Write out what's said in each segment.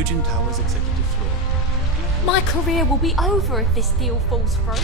Fusion Tower's executive floor. My career will be over if this deal falls through.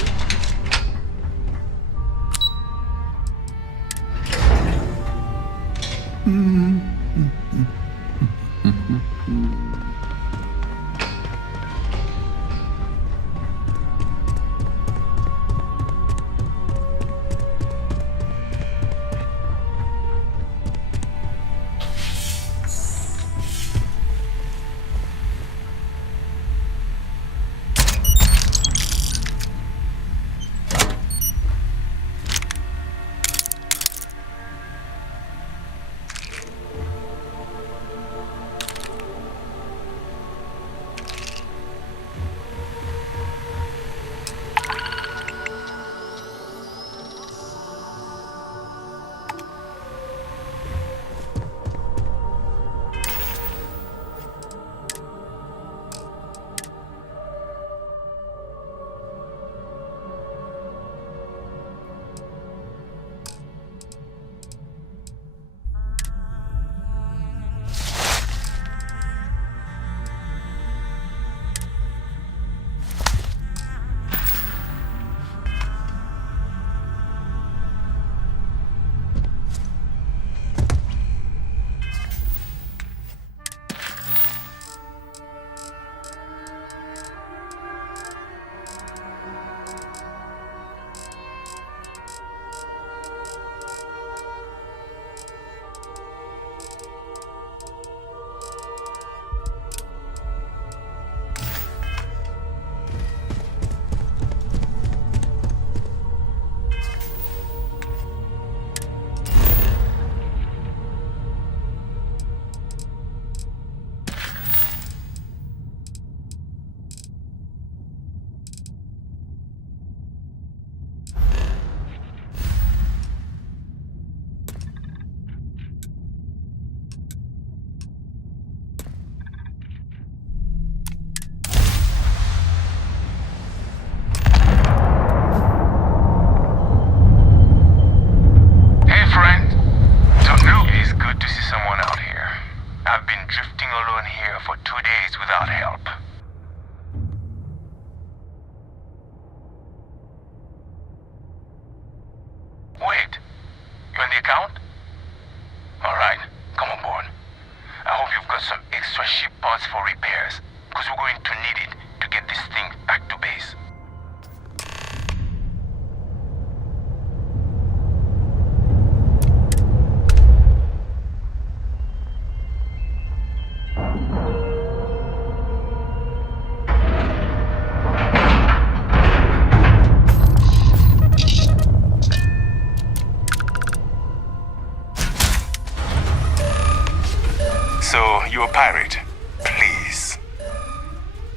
So, you're a pirate. Please.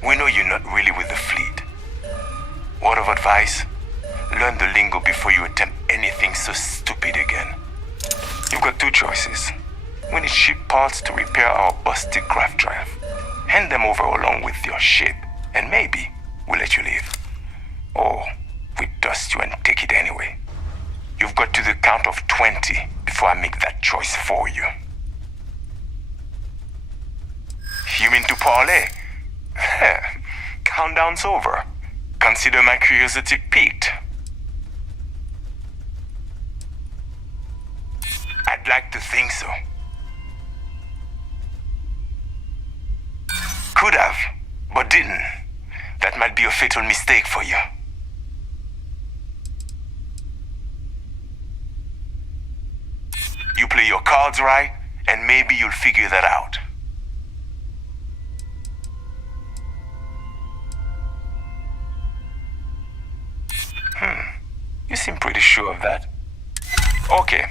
We know you're not really with the fleet. Word of advice? Learn the lingo before you attempt anything so stupid again. You've got two choices. We need ship parts to repair our busted craft drive. Hand them over along with your ship, and maybe we'll let you leave. Or we dust you and take it anyway. You've got to the count of 20 before I make that choice for you. You mean to parlay? Countdown's over. Consider my curiosity piqued. I'd like to think so. Could have, but didn't. That might be a fatal mistake for you. You play your cards right, and maybe you'll figure that out. You seem pretty sure of that. Okay.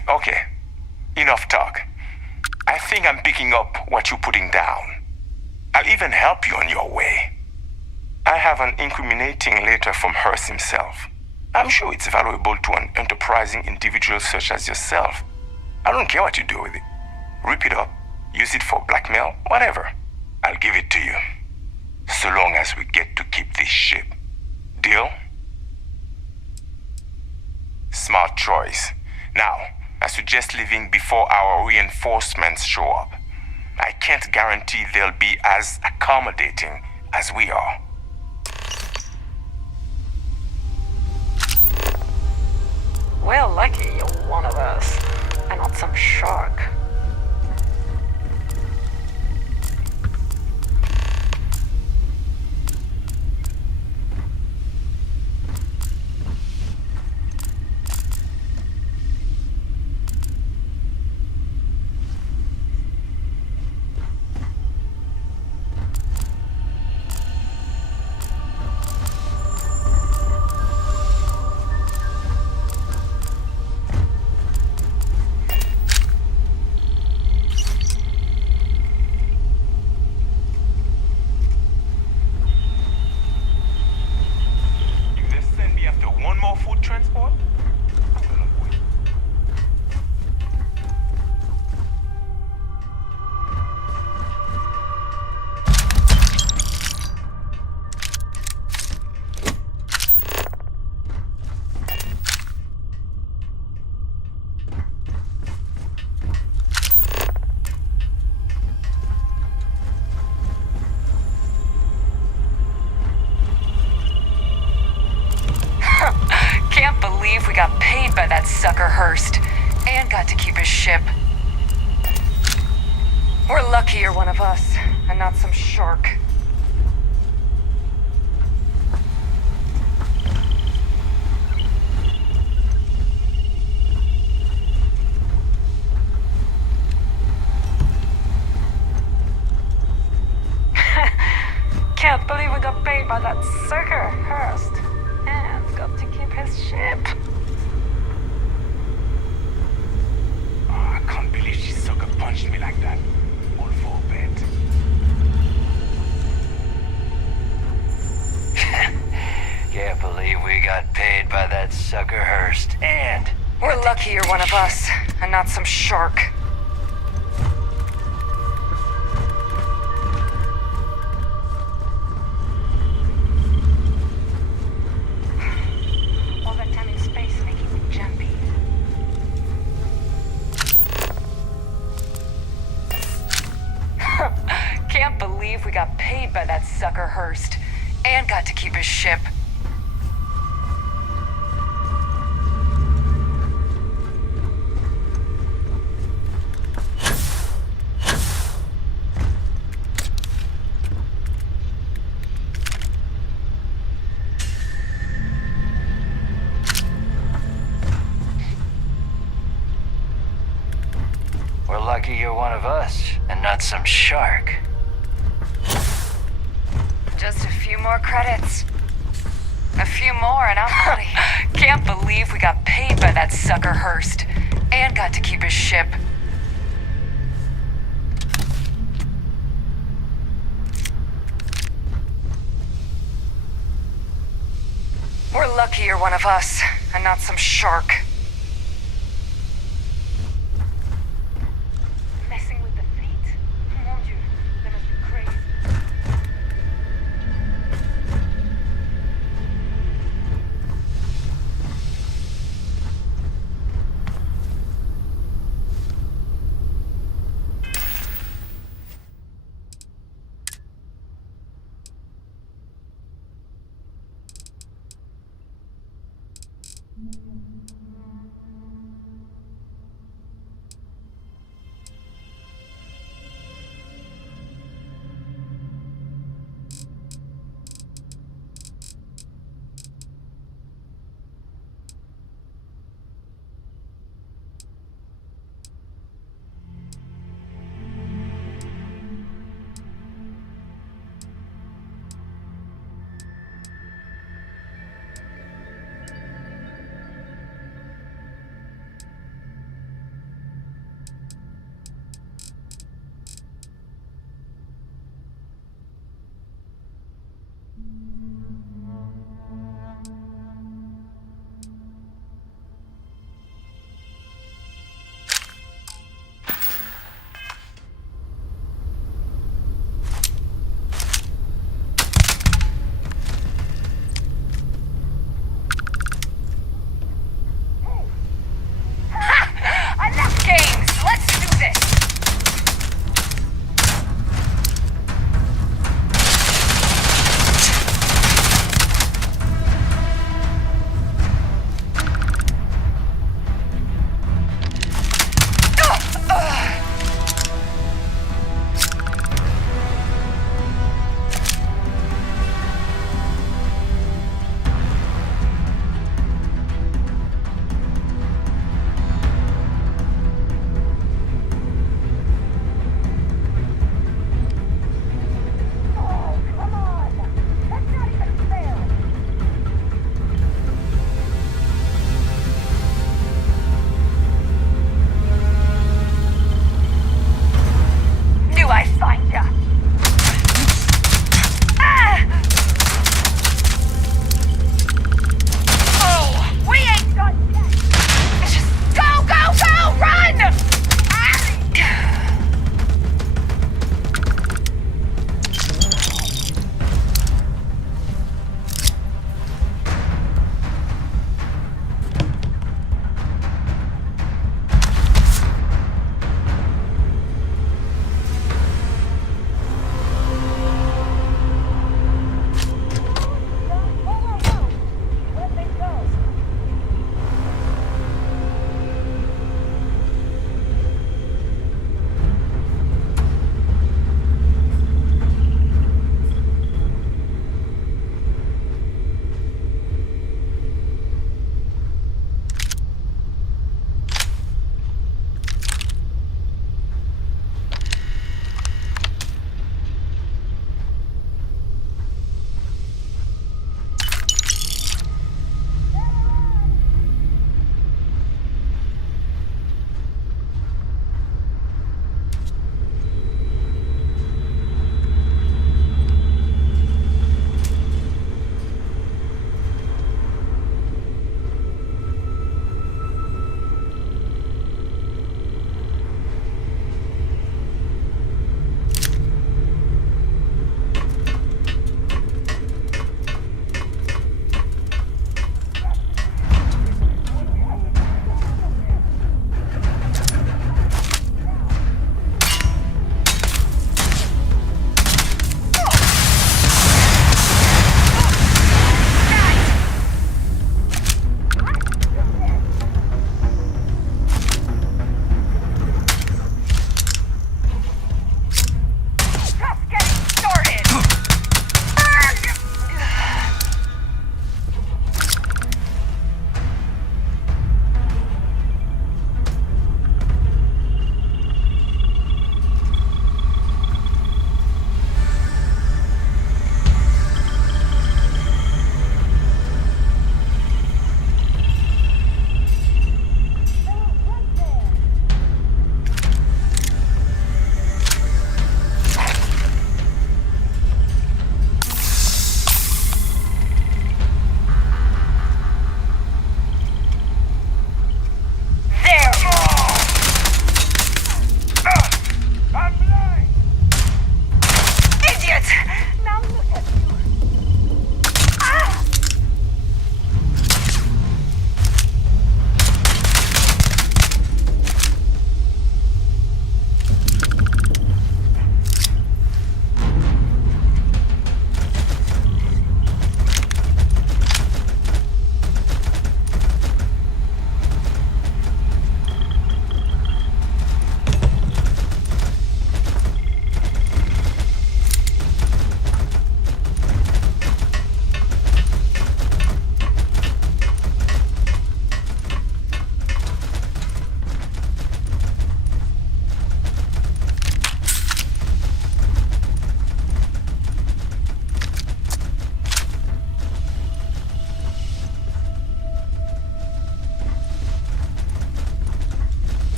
Enough talk. I think I'm picking up what you're putting down. I'll even help you on your way. I have an incriminating letter from Hearst himself. I'm sure it's valuable to an enterprising individual such as yourself. I don't care what you do with it. Rip it up, use it for blackmail, whatever. I'll give it to you. So long as we get to keep this ship. Deal? Smart choice. Now, I suggest leaving before our reinforcements show up. I can't guarantee they'll be as accommodating as we are. We're lucky you're one of us, and not some shark. If they send me after one more food transport, I'm gonna wait. Can't believe we got paid by that sucker Hurst, and got to keep his ship. We're lucky you're one of us, and not some shark. Can't believe we got paid by that sucker Hurst, and got to keep his ship. Oh, I can't believe she sucker punched me like that. All for a bet. Can't believe we got paid by that sucker Hurst, and We're lucky you're one of us, and not some shark. All that time in space making me jumpy. Can't believe we got paid by that sucker Hurst, and got to keep his ship. we're lucky you're one of us, and not some shark. Just a few more credits. A few more and I'm out of here. Can't believe we got paid by that sucker Hurst, and got to keep his ship. We're lucky you're one of us, and not some shark. Messing with the fleet? Mon Dieu, they must be crazy.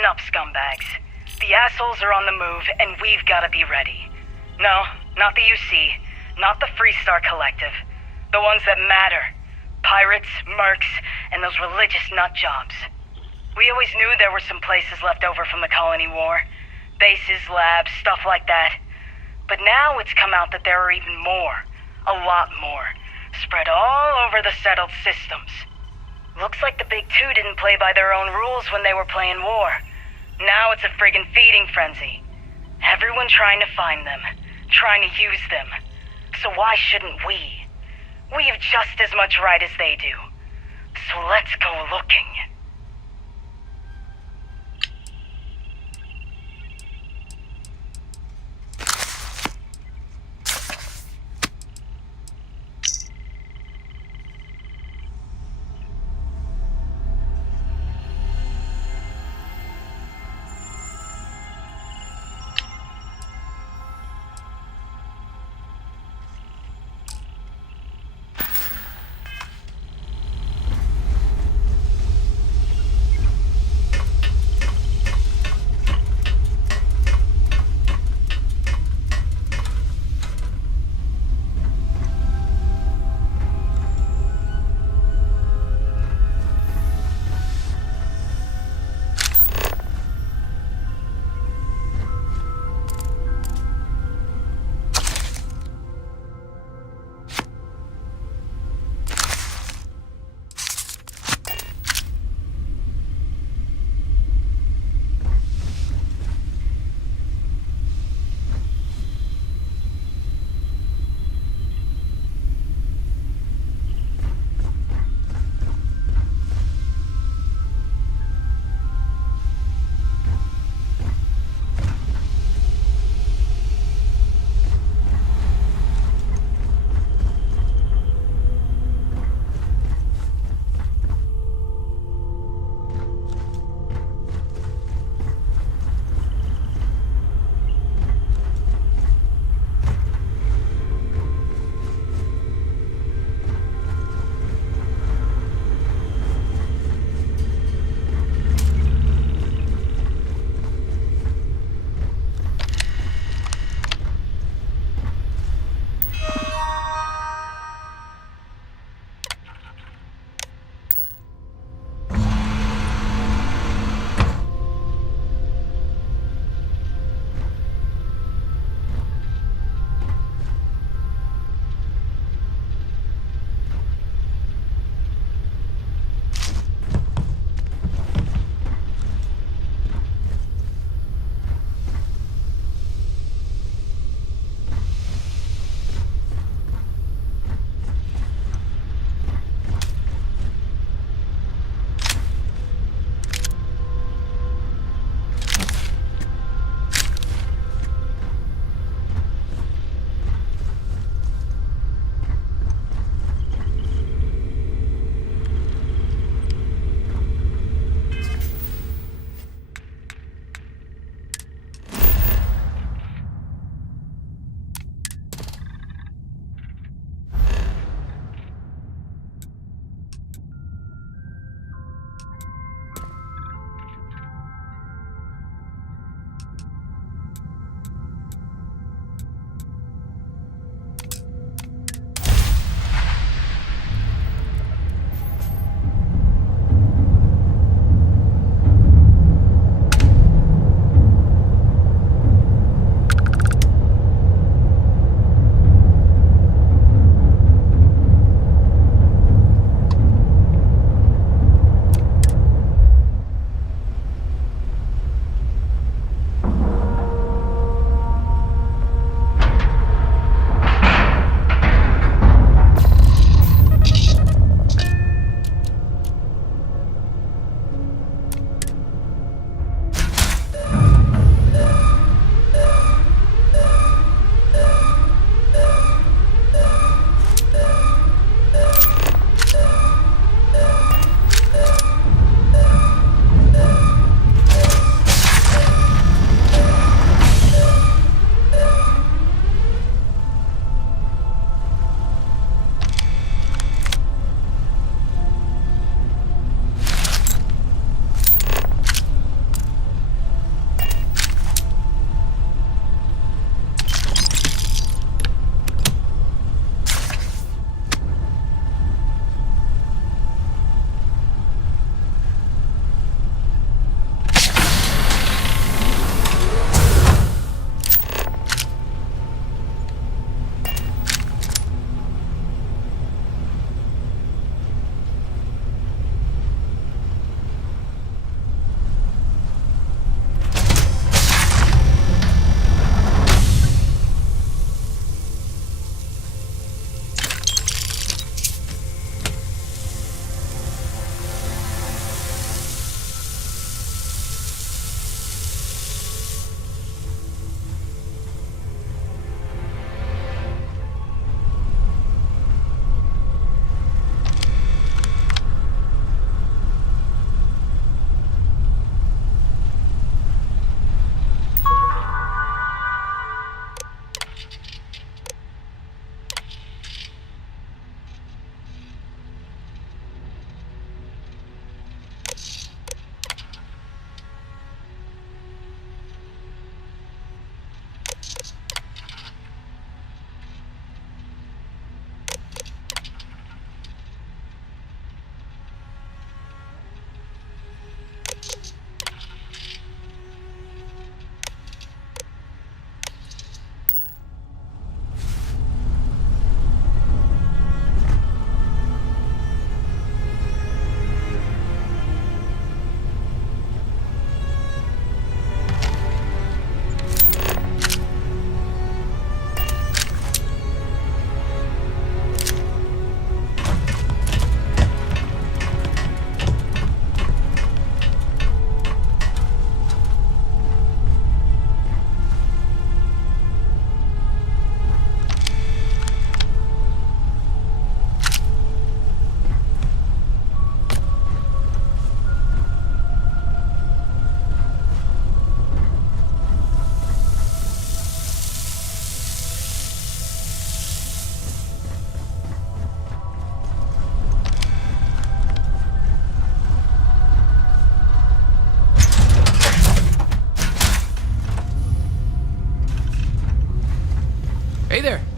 Listen up, scumbags. The assholes are on the move, and we've got to be ready. No, not the UC, not the Freestar Collective. The ones that matter. Pirates, mercs, and those religious nut jobs. We always knew there were some places left over from the Colony War. Bases, labs, stuff like that. But now it's come out that there are even more. A lot more. Spread all over the settled systems. Looks like the Big Two didn't play by their own rules when they were playing war. Now it's a friggin' feeding frenzy. Everyone trying to find them. Trying to use them. So why shouldn't we? We have just as much right as they do. So let's go looking.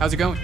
How's it going?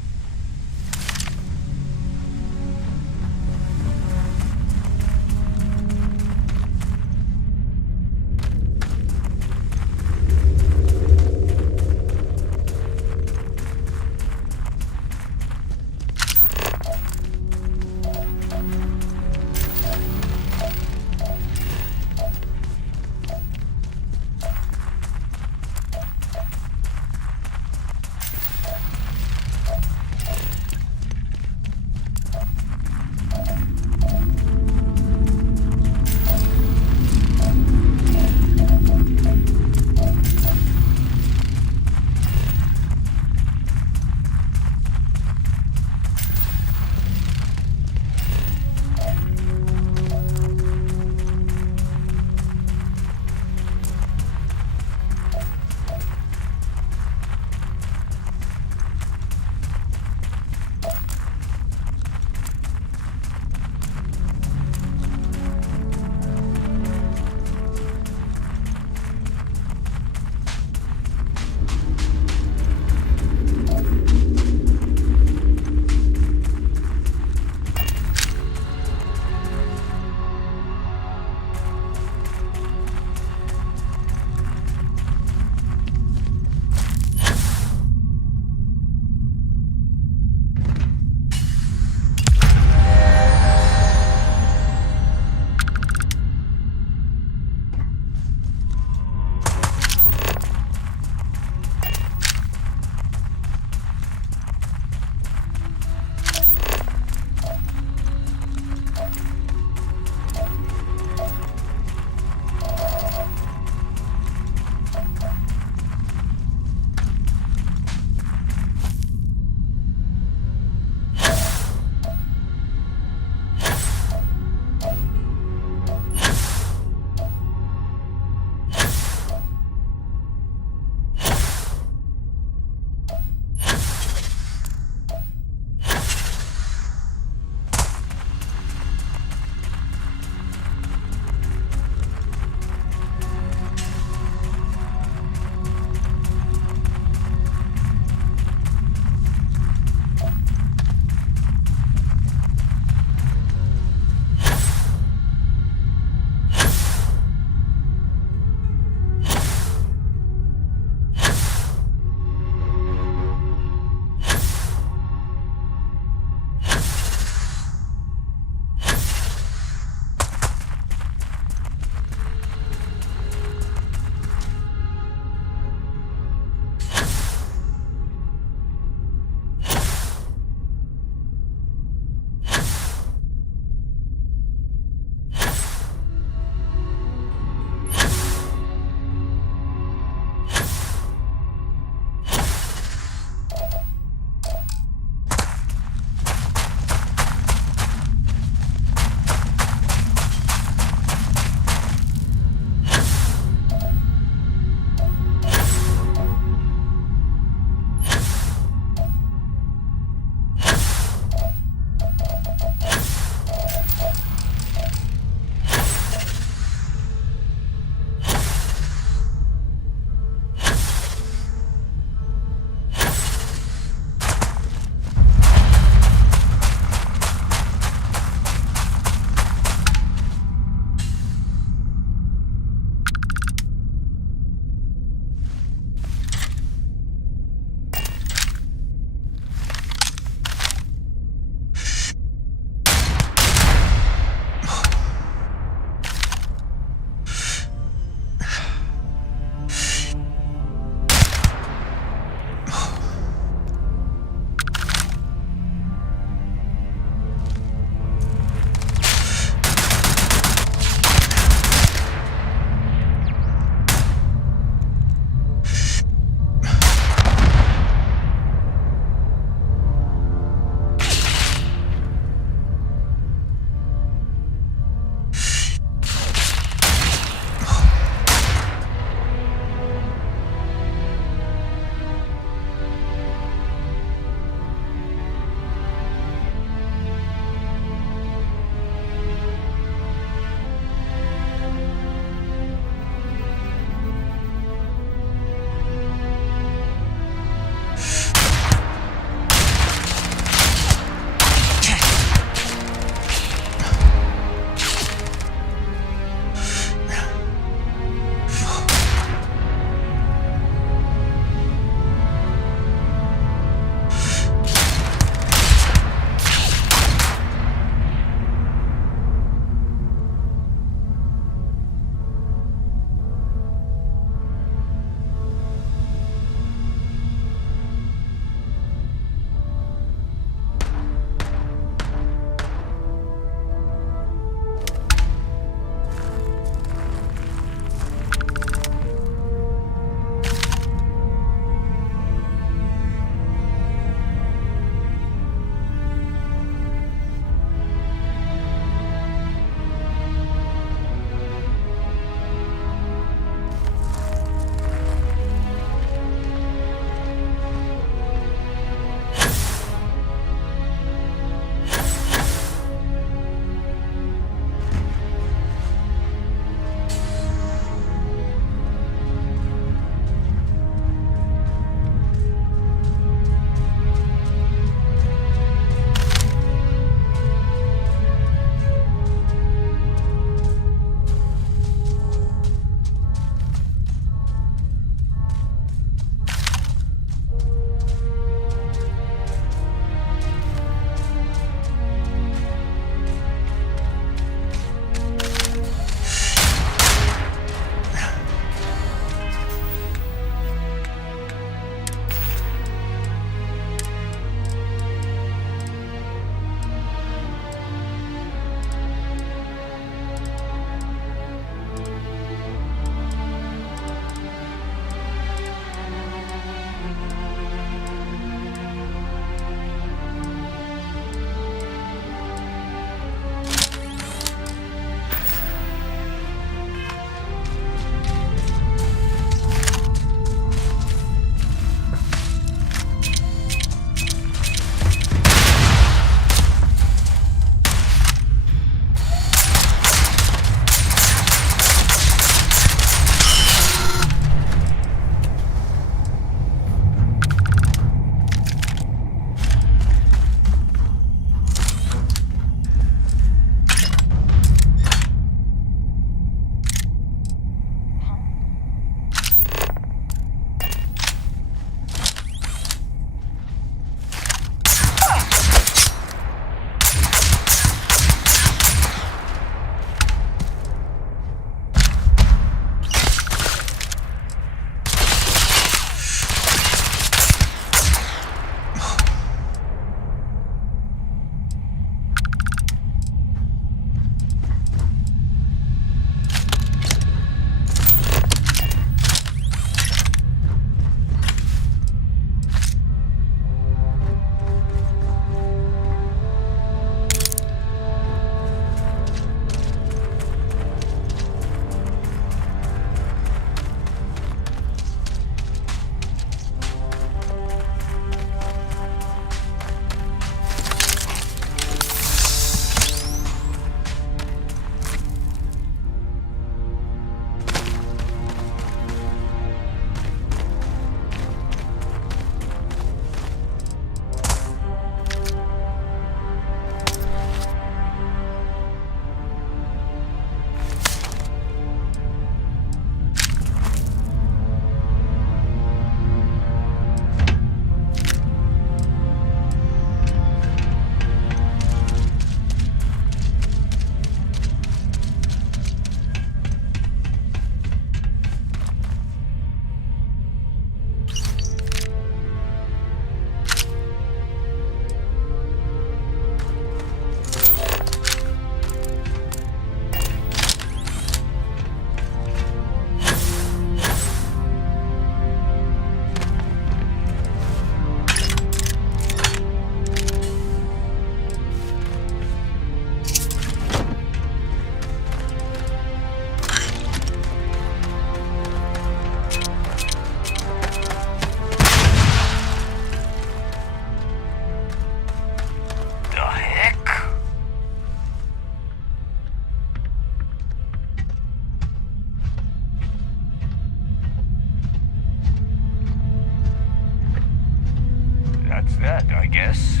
guess.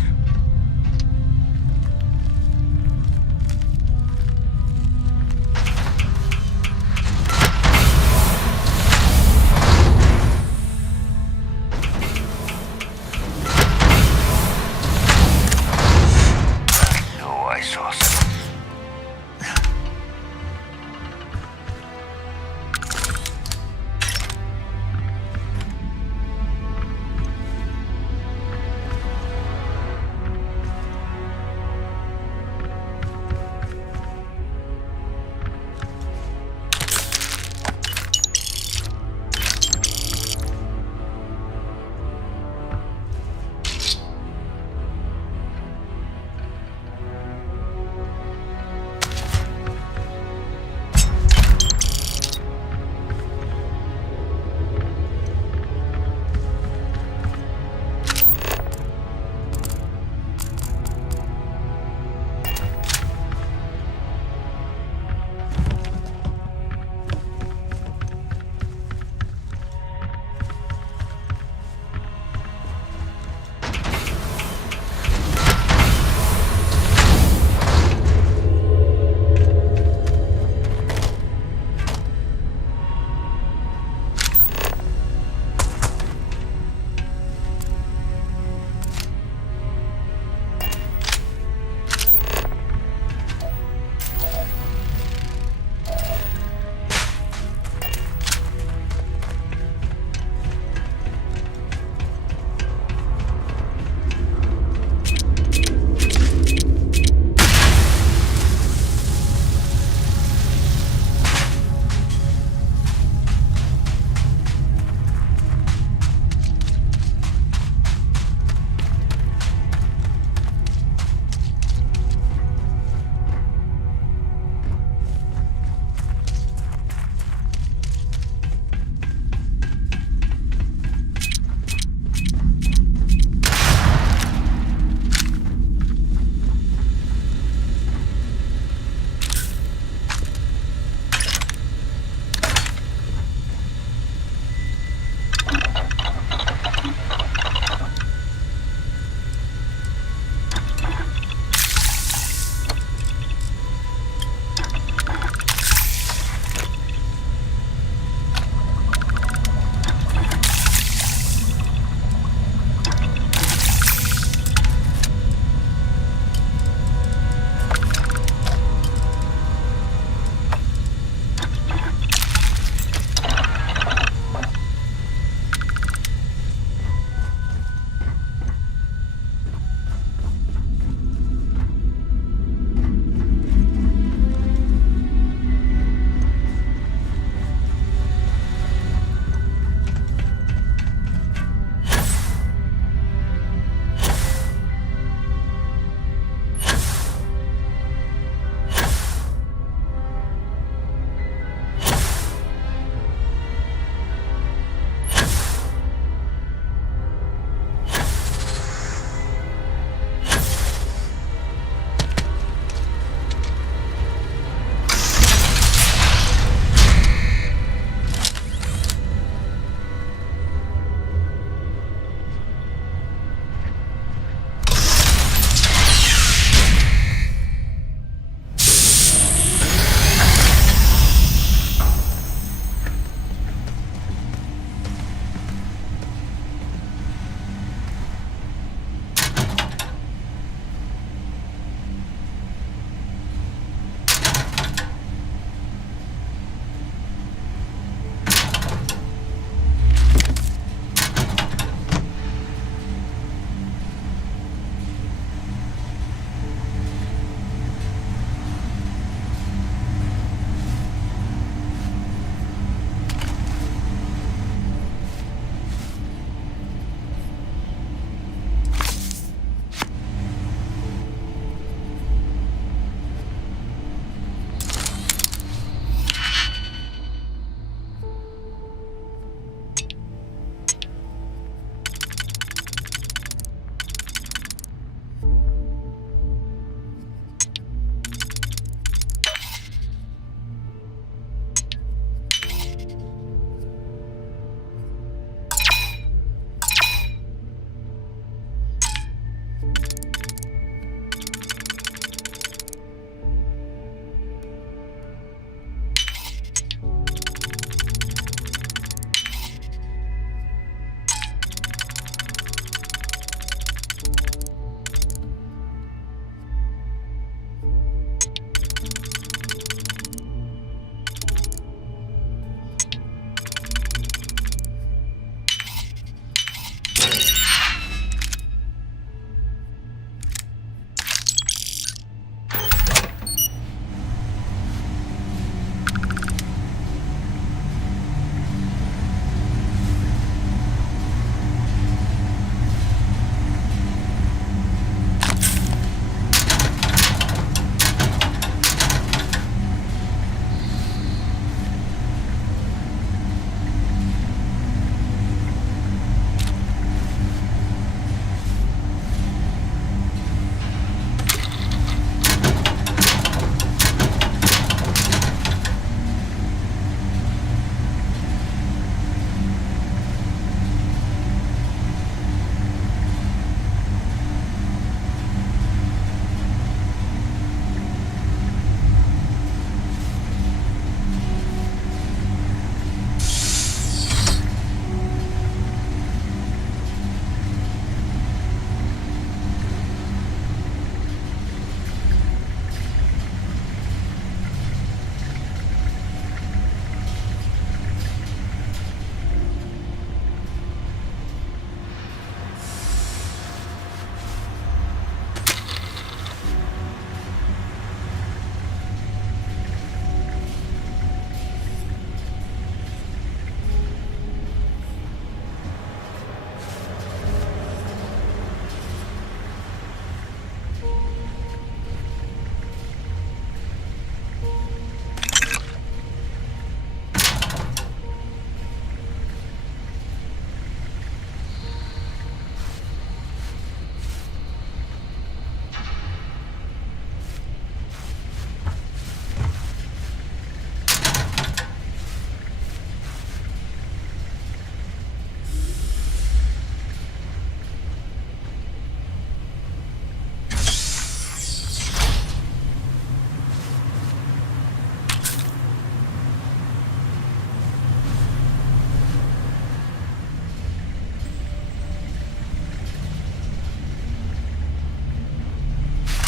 No, I saw something.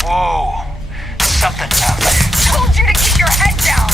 Whoa. Something's out there. Told you to keep your head down!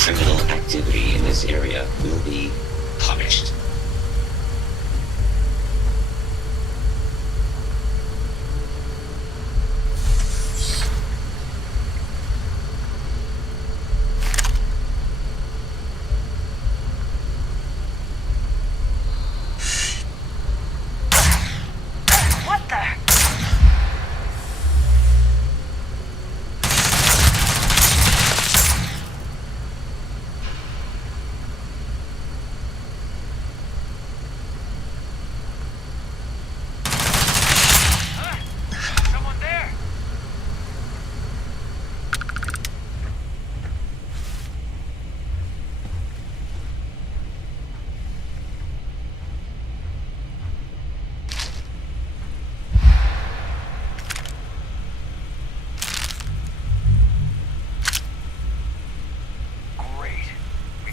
Criminal activity in this area will be punished. What the?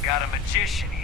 Got a magician here.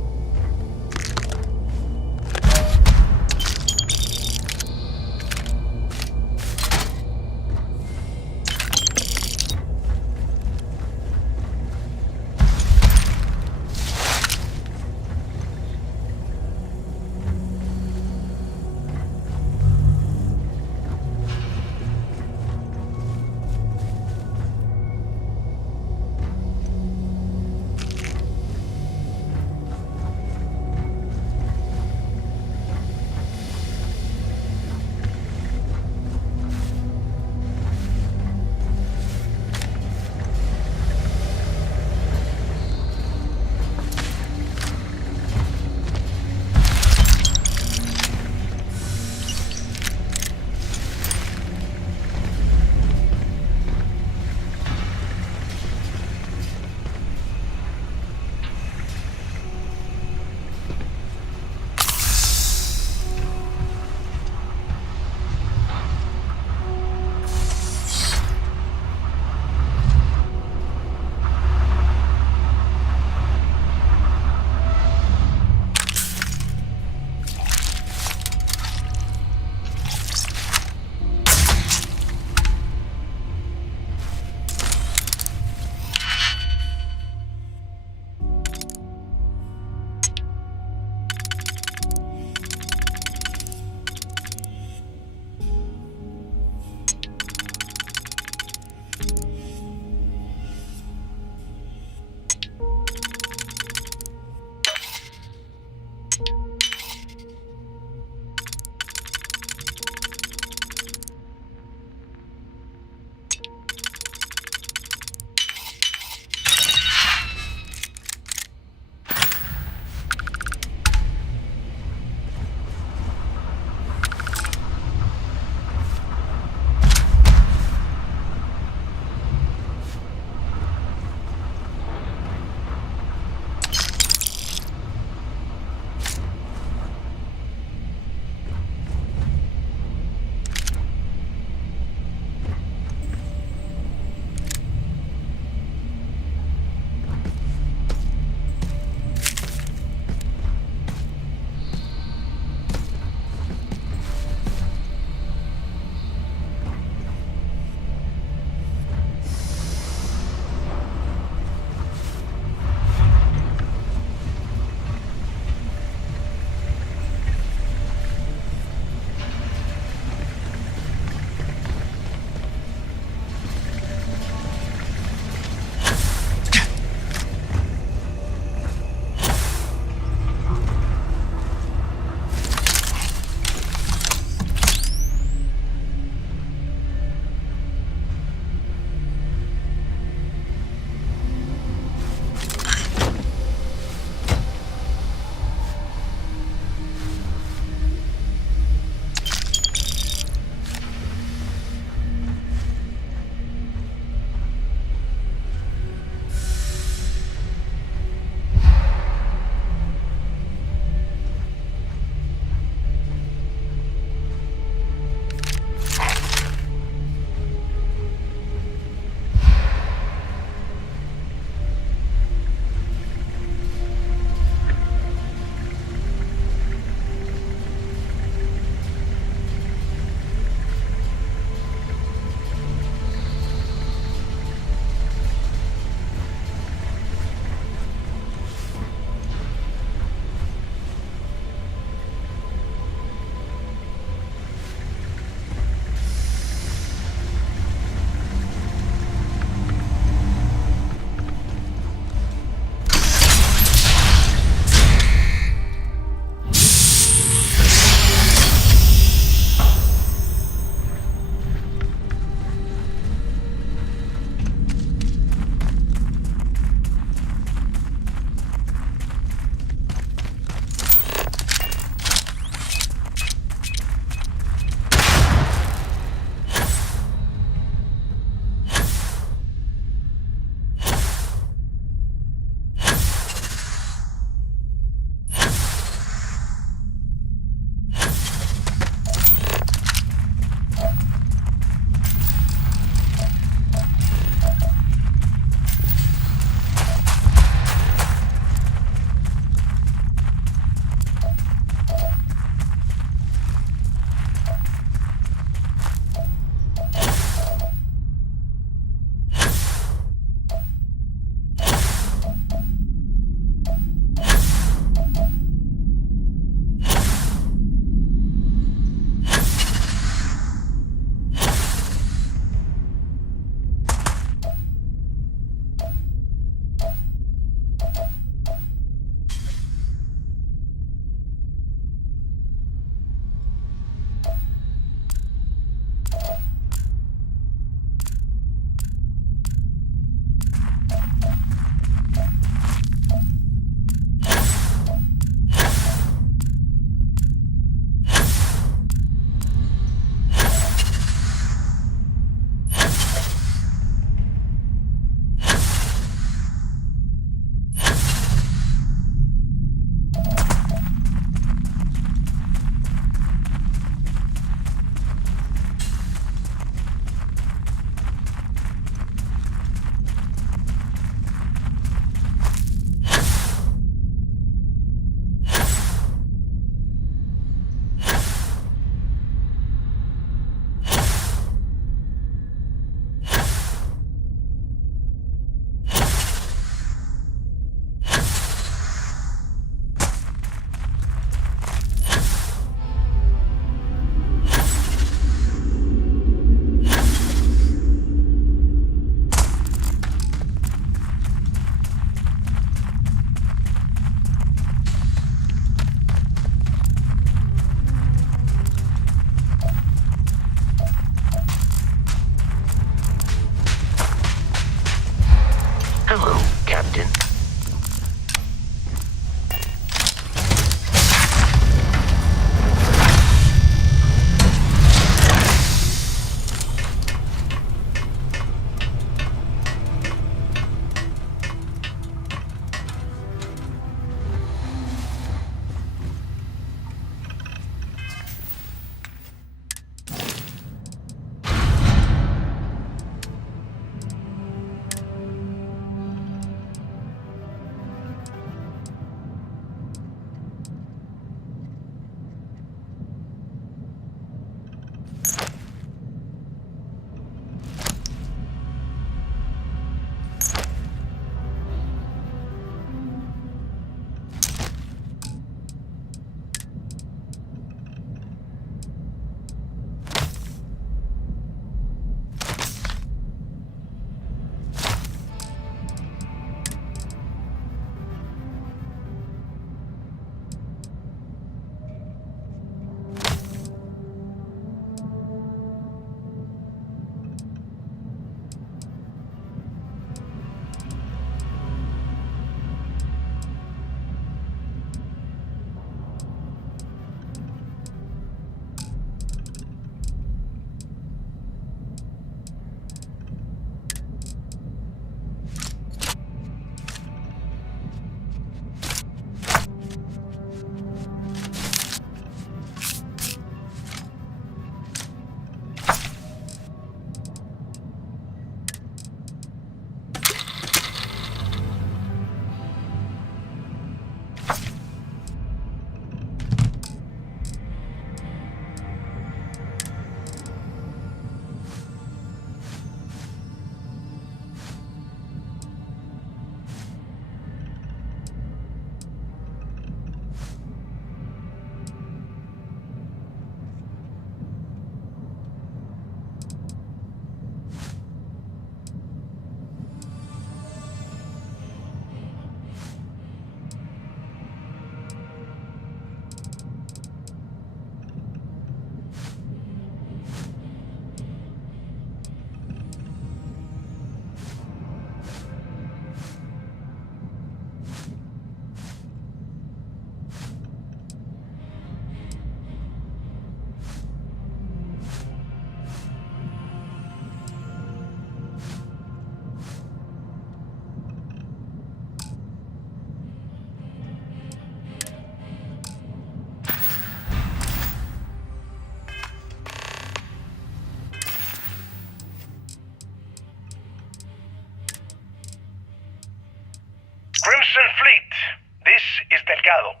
complicado.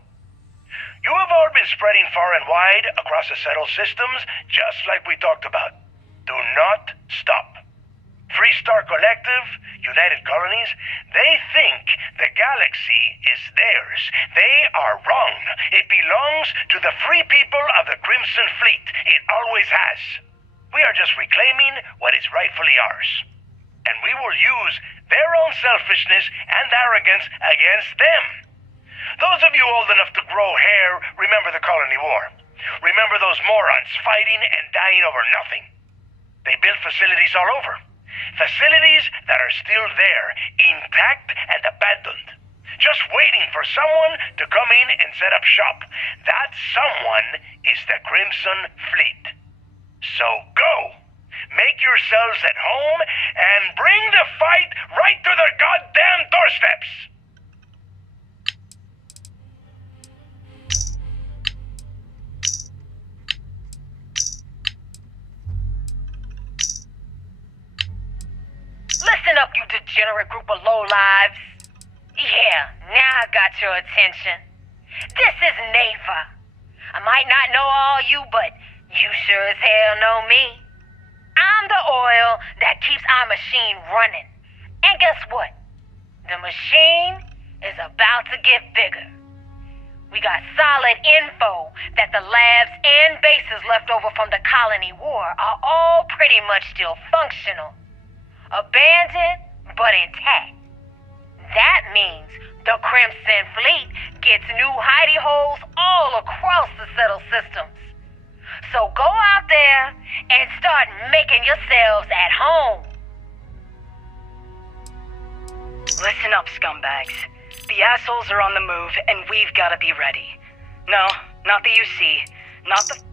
You have all been spreading far and wide across the settled systems, just like we talked about. Do not stop. Free Star Collective, United Colonies, they think the galaxy is theirs. They are wrong. It belongs to the free people of the Crimson Fleet. It always has. We are just reclaiming what is rightfully ours. And we will use their own selfishness and arrogance against them. Those of you old enough to grow hair remember the Colony War. Remember those morons fighting and dying over nothing. They built facilities all over. Facilities that are still there, intact and abandoned. Just waiting for someone to come in and set up shop. That someone is the Crimson Fleet. So go! Make yourselves at home and bring the fight right to their goddamn doorsteps! Listen up, you degenerate group of lowlives. Yeah, now I got your attention. This is Neva. I might not know all you, but you sure as hell know me. I'm the oil that keeps our machine running. And guess what? The machine is about to get bigger. We got solid info that the labs and bases left over from the Colony War are all pretty much still functional. Abandoned, but intact. That means the Crimson Fleet gets new hidey holes all across the settled systems. So go out there and start making yourselves at home. Listen up, scumbags. The assholes are on the move, and we've got to be ready. No, not the UC, not the...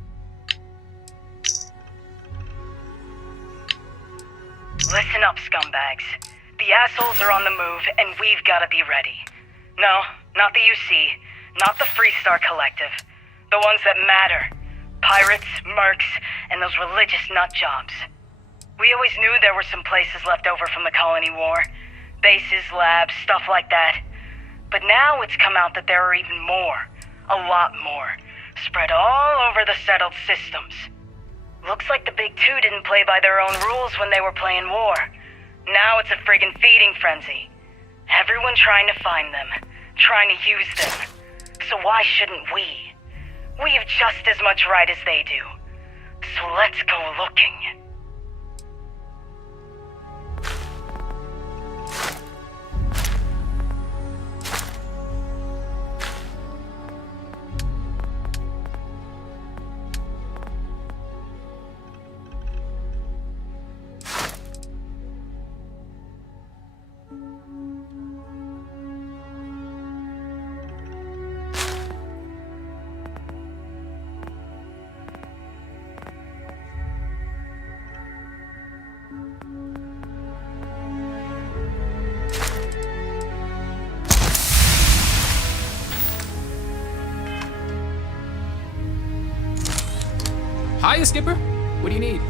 Listen up, scumbags. The assholes are on the move, and we've got to be ready. No, not the UC, not the Free Star Collective. The ones that matter. Pirates, mercs, and those religious nut jobs. We always knew there were some places left over from the Colony War. Bases, labs, stuff like that. But now it's come out that there are even more. A lot more. Spread all over the settled systems. Looks like the Big Two didn't play by their own rules when they were playing war. Now it's a friggin' feeding frenzy. Everyone trying to find them, trying to use them. So why shouldn't we? We have just as much right as they do. So let's go looking. Hiya, Skipper. What do you need?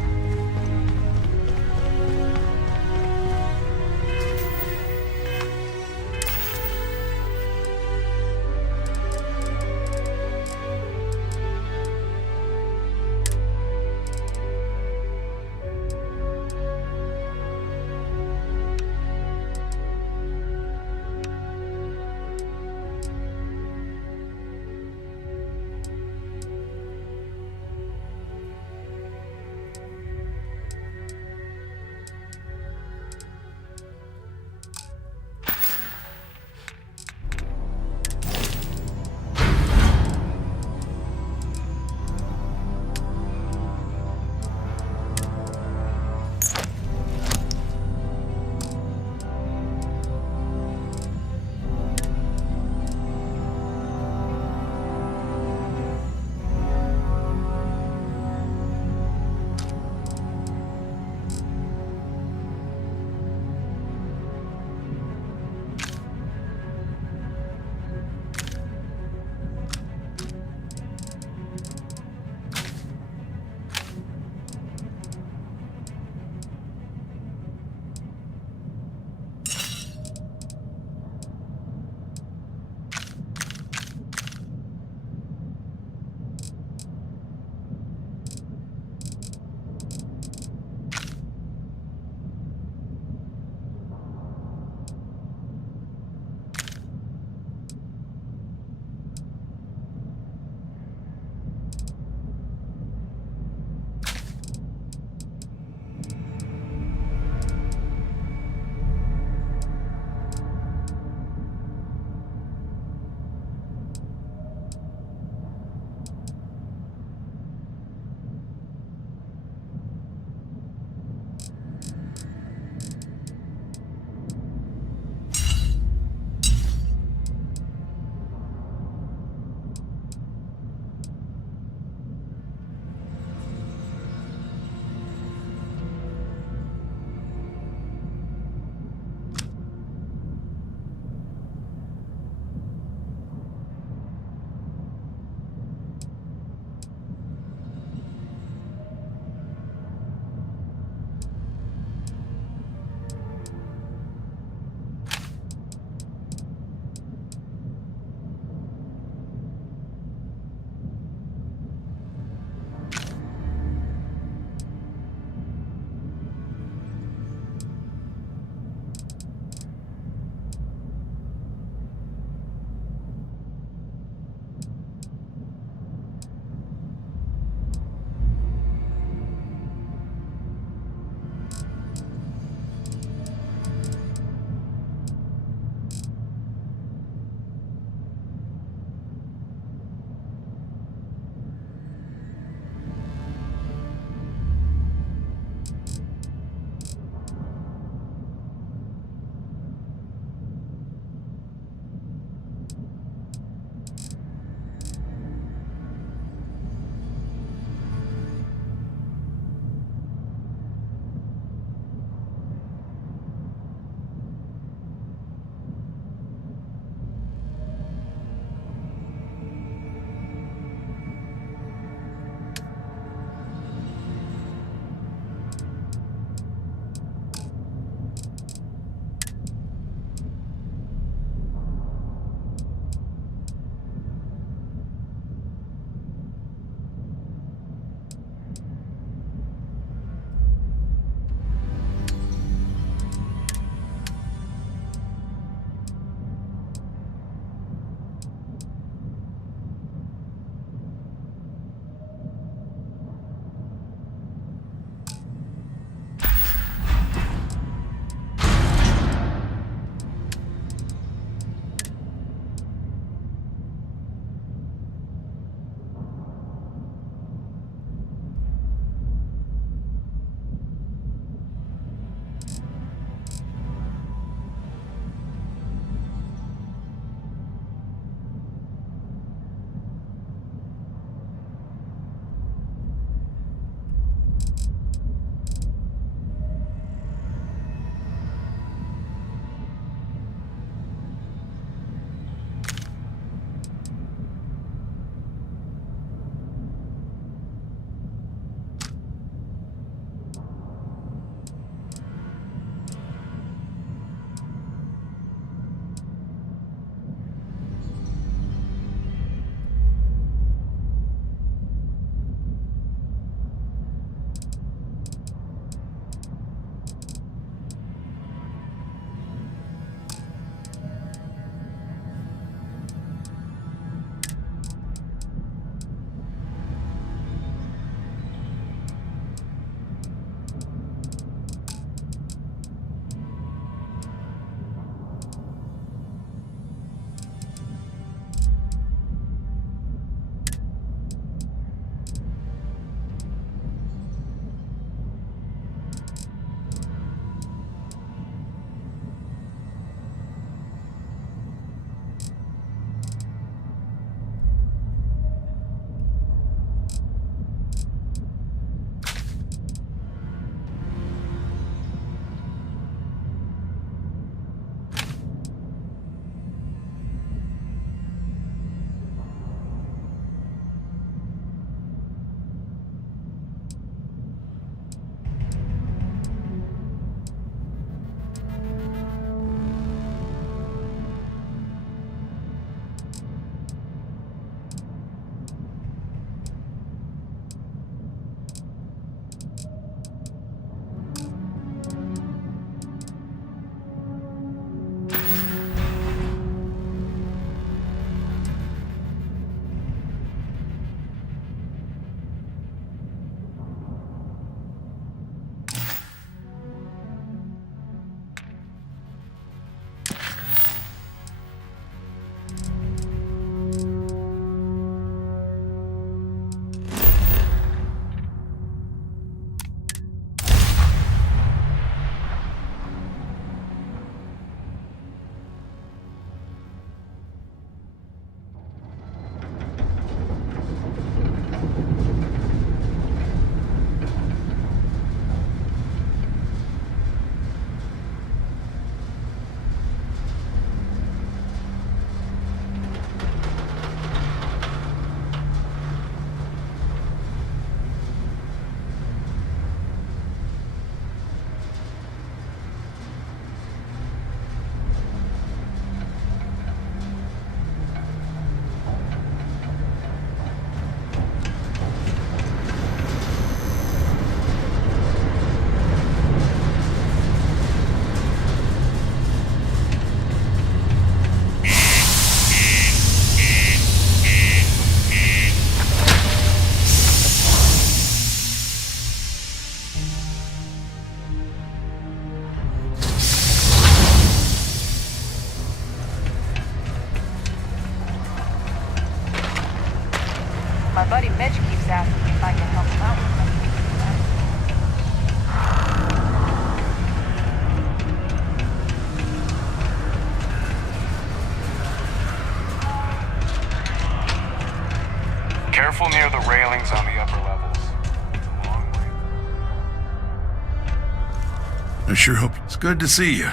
I sure hope it's good to see you.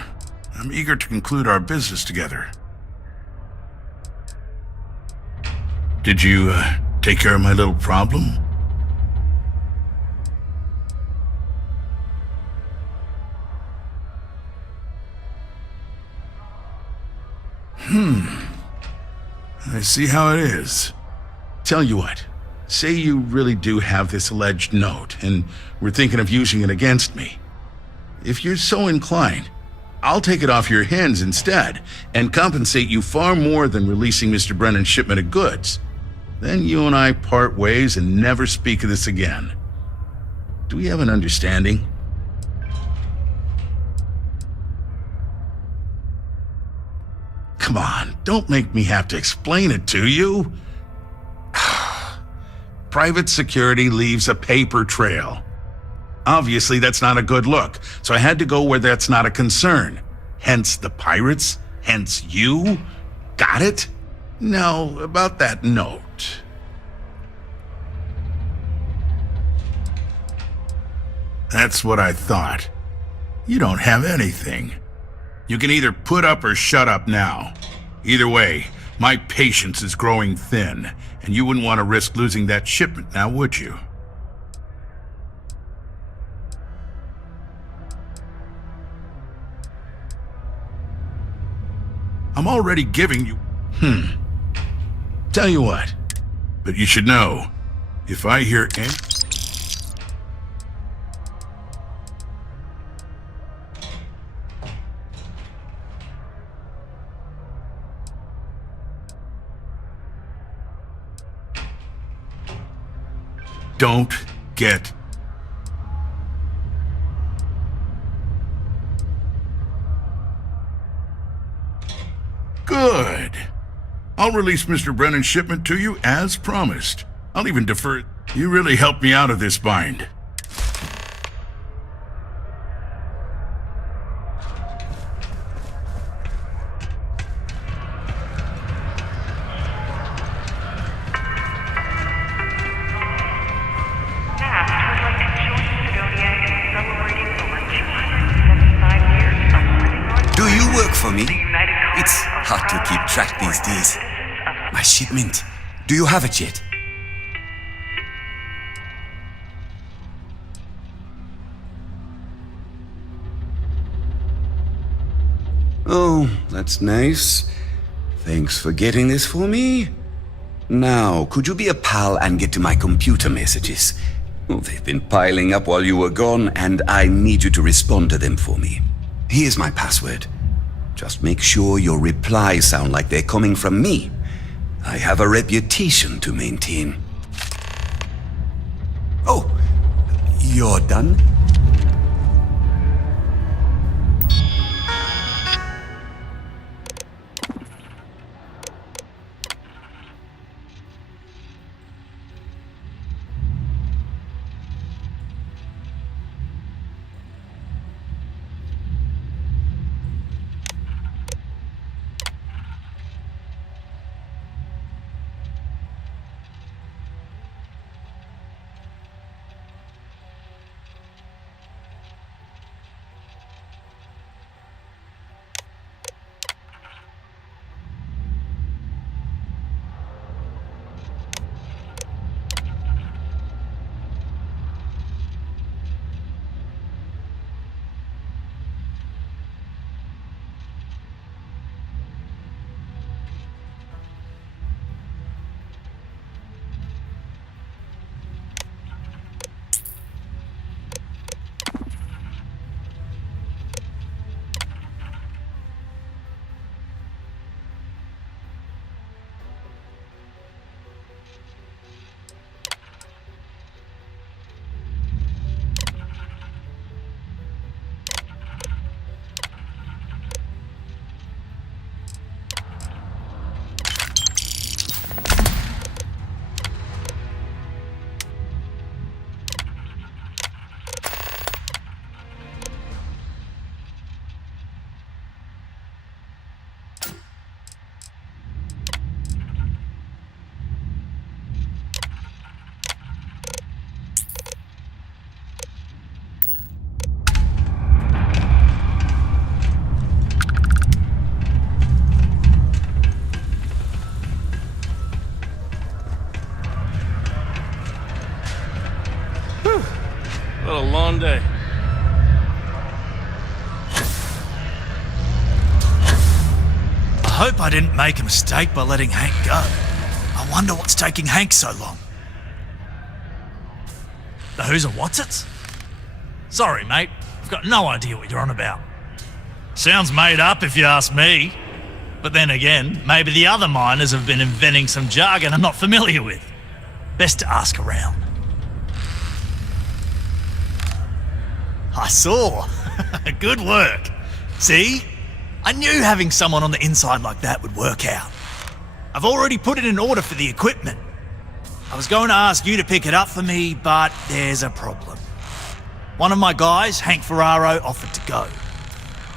I'm eager to conclude our business together. Did you, take care of my little problem? I see how it is. Tell you what, say you really do have this alleged note, and we're thinking of using it against me. If you're so inclined, I'll take it off your hands instead, and compensate you far more than releasing Mr. Brennan's shipment of goods. Then you and I part ways and never speak of this again. Do we have an understanding? Come on, don't make me have to explain it to you. Private security leaves a paper trail. Obviously, that's not a good look, so I had to go where that's not a concern. Hence the pirates, hence you. Got it? Now, about that note. That's what I thought. You don't have anything. You can either put up or shut up now. Either way, my patience is growing thin, and you wouldn't want to risk losing that shipment now, would you? I'm already giving you... Tell you what, but you should know, if I hear any... Don't get... Good. I'll release Mr. Brennan's shipment to you as promised. I'll even defer it. You really helped me out of this bind. Do you work for me? It's hard to keep track these days. My shipment. Do you have it yet? Oh, that's nice. Thanks for getting this for me. Now, could you be a pal and get to my computer messages? Oh, they've been piling up while you were gone, and I need you to respond to them for me. Here's my password. Just make sure your replies sound like they're coming from me. I have a reputation to maintain. Oh, you're done? hope I didn't make a mistake by letting Hank go. I wonder what's taking Hank so long. The who's and what's it? Sorry, mate. I've got no idea what you're on about. Sounds made up if you ask me. But then again, maybe the other miners have been inventing some jargon I'm not familiar with. Best to ask around. I saw. Good work. See? I knew having someone on the inside like that would work out. I've already put it in order for the equipment. I was going to ask you to pick it up for me, but there's a problem. One of my guys, Hank Ferraro, offered to go.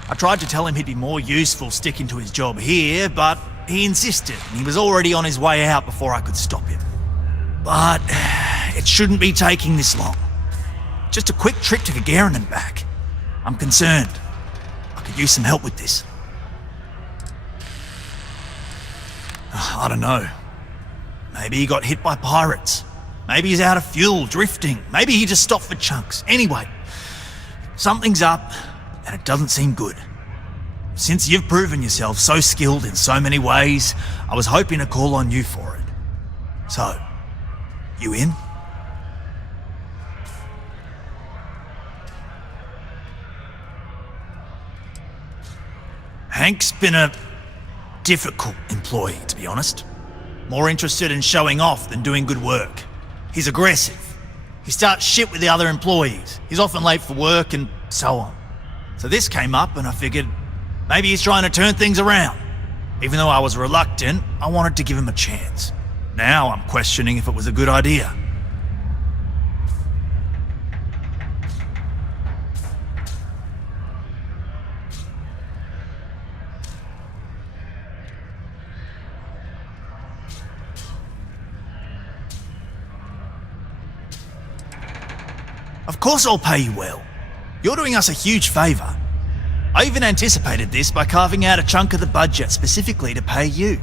I tried to tell him he'd be more useful sticking to his job here, but he insisted, and he was already on his way out before I could stop him. But it shouldn't be taking this long. Just a quick trip to Gagarin and back. I'm concerned. I could use some help with this. I don't know. Maybe he got hit by pirates. Maybe he's out of fuel, drifting. Maybe he just stopped for chunks. Anyway, something's up, and it doesn't seem good. Since you've proven yourself so skilled in so many ways, I was hoping to call on you for it. So, you in? Hank's been a difficult employee, to be honest. More interested in showing off than doing good work. He's aggressive. He starts shit with the other employees. He's often late for work and so on. So this came up and I figured maybe he's trying to turn things around. Even though I was reluctant, I wanted to give him a chance. Now I'm questioning if it was a good idea. Of course I'll pay you well. You're doing us a huge favour. I even anticipated this by carving out a chunk of the budget specifically to pay you.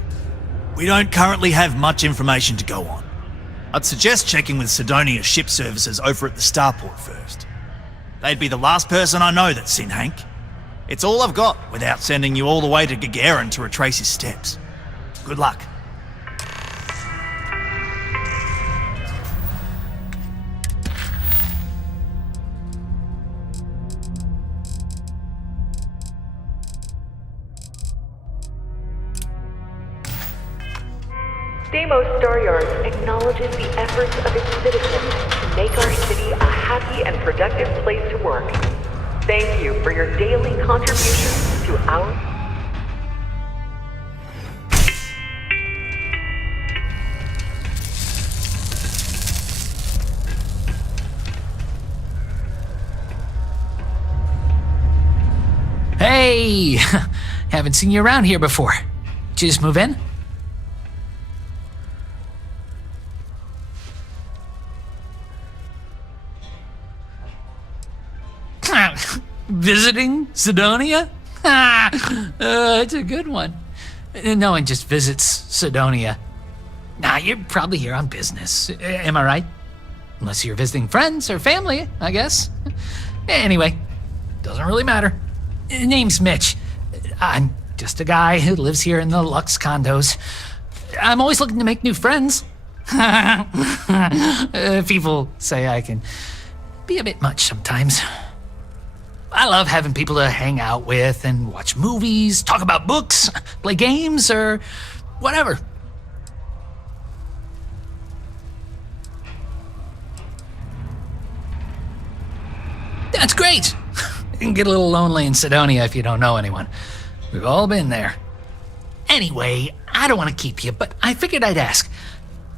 We don't currently have much information to go on. I'd suggest checking with Sidonia's ship services over at the starport first. They'd be the last person I know that's seen Hank. It's all I've got without sending you all the way to Gagarin to retrace his steps. Good luck. Deimos Staryard acknowledges the efforts of its citizens to make our city a happy and productive place to work. Thank you for your daily contributions to our... Hey! Haven't seen you around here before. Did you just move in? Visiting Sidonia? It's a good one. No one just visits Sidonia. Nah, you're probably here on business. Am I right? Unless you're visiting friends or family, I guess. Anyway, doesn't really matter. Name's Mitch. I'm just a guy who lives here in the Lux condos. I'm always looking to make new friends. People say I can be a bit much sometimes. I love having people to hang out with and watch movies, talk about books, play games, or whatever. That's great. You can get a little lonely in Sidonia if you don't know anyone. We've all been there. Anyway, I don't want to keep you, but I figured I'd ask.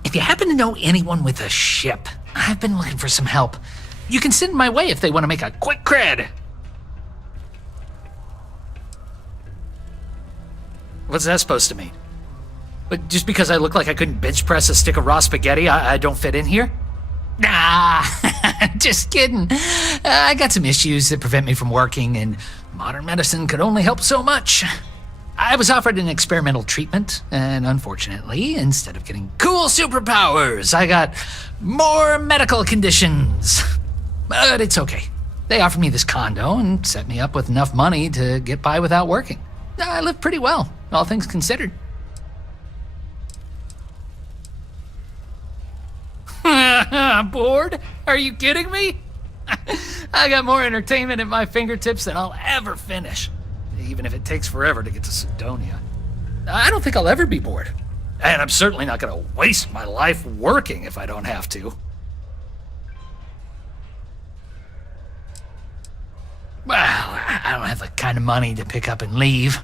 If you happen to know anyone with a ship, I've been looking for some help. You can send my way if they want to make a quick cred. What's that supposed to mean? But just because I look like I couldn't bench press a stick of raw spaghetti, I don't fit in here? Nah, just kidding. I got some issues that prevent me from working, and modern medicine could only help so much. I was offered an experimental treatment, and unfortunately, instead of getting cool superpowers, I got more medical conditions. But it's okay. They offered me this condo and set me up with enough money to get by without working. I live pretty well. all things considered. Bored? Are you kidding me? I got more entertainment at my fingertips than I'll ever finish, even if it takes forever to get to Sidonia. I don't think I'll ever be bored, and I'm certainly not going to waste my life working if I don't have to. Well, I don't have the kind of money to pick up and leave,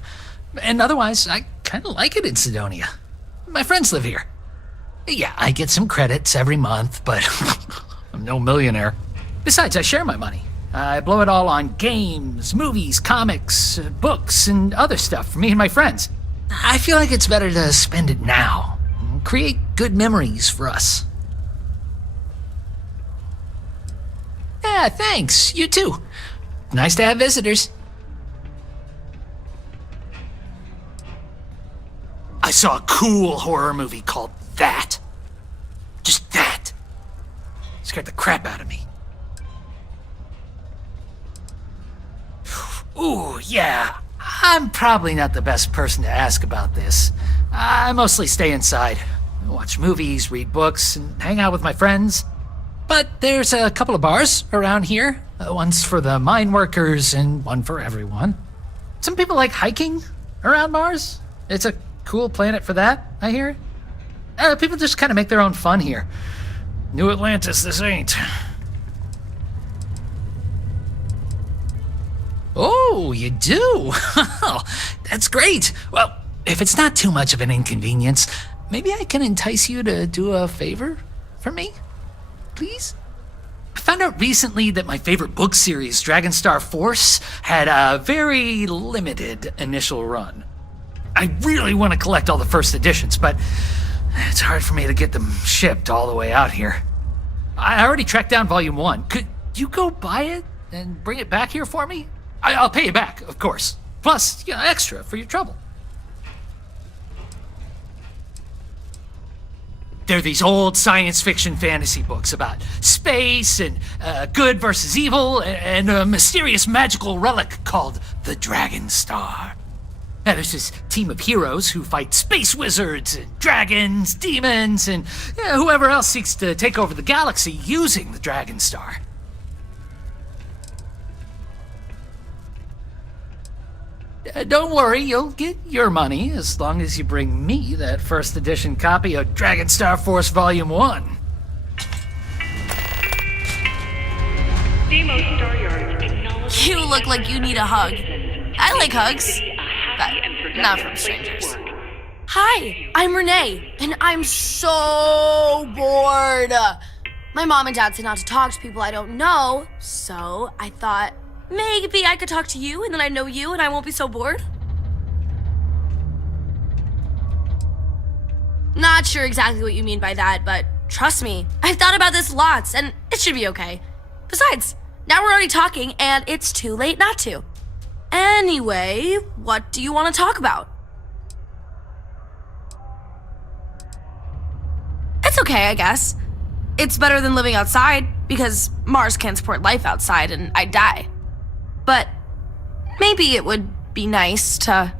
and otherwise, I kind of like it in Sidonia. My friends live here. Yeah, I get some credits every month, but I'm no millionaire. Besides, I share my money. I blow it all on games, movies, comics, books, and other stuff for me and my friends. I feel like it's better to spend it now. Create good memories for us. Yeah, thanks. You too. Nice to have visitors. I saw a cool horror movie called That. Just that. Scared the crap out of me. Ooh, yeah. I'm probably not the best person to ask about this. I mostly stay inside, watch movies, read books, and hang out with my friends. But there's a couple of bars around here. One's for the mine workers and one for everyone. Some people like hiking around Mars. It's a cool planet for that, I hear. People just kind of make their own fun here. New Atlantis, this ain't. Oh, you do? That's great. Well, if it's not too much of an inconvenience, maybe I can entice you to do a favor for me? Please? I found out recently that my favorite book series, Dragonstar Force, had a very limited initial run. I really want to collect all the first editions, but it's hard for me to get them shipped all the way out here. I already tracked down Volume 1. Could you go buy it and bring it back here for me? I'll pay you back, of course. Plus, extra for your trouble. They're these old science fiction fantasy books about space and good versus evil and a mysterious magical relic called the Dragon Star. Now, there's this team of heroes who fight space wizards and dragons, demons, and whoever else seeks to take over the galaxy using the Dragon Star. Don't worry, you'll get your money as long as you bring me that first edition copy of Dragonstar Force Volume 1. You look like you need a hug. I like hugs, but not from strangers. Hi, I'm Renee, and I'm so bored. My mom and dad said not to talk to people I don't know, so I thought maybe I could talk to you, and then I know you, and I won't be so bored. Not sure exactly what you mean by that, but trust me, I've thought about this lots, and it should be okay. Besides, now we're already talking, and it's too late not to. Anyway, what do you want to talk about? It's okay, I guess. It's better than living outside, because Mars can't support life outside, and I'd die. But maybe it would be nice to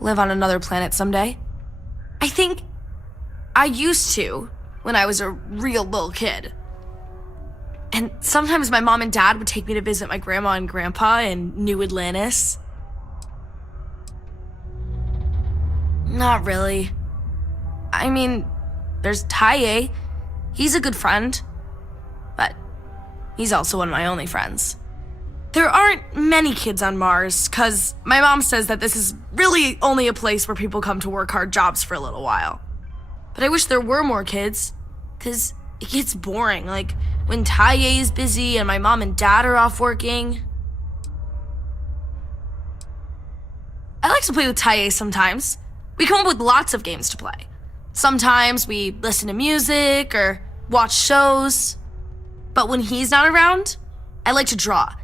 live on another planet someday. I think I used to when I was a real little kid. And sometimes my mom and dad would take me to visit my grandma and grandpa in New Atlantis. Not really. I mean, there's Taye. He's a good friend. But he's also one of my only friends. There aren't many kids on Mars, because my mom says that this is really only a place where people come to work hard jobs for a little while. But I wish there were more kids, because it gets boring, like when Taye is busy and my mom and dad are off working. I like to play with Taye sometimes. We come up with lots of games to play. Sometimes we listen to music or watch shows. But when he's not around, I like to draw.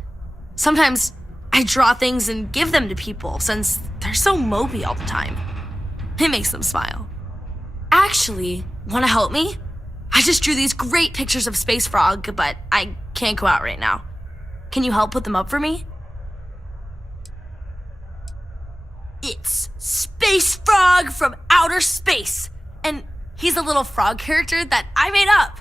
Sometimes I draw things and give them to people since they're so mopey all the time. It makes them smile. Actually, want to help me? I just drew these great pictures of Space Frog, but I can't go out right now. Can you help put them up for me? It's Space Frog from outer space. And he's a little frog character that I made up.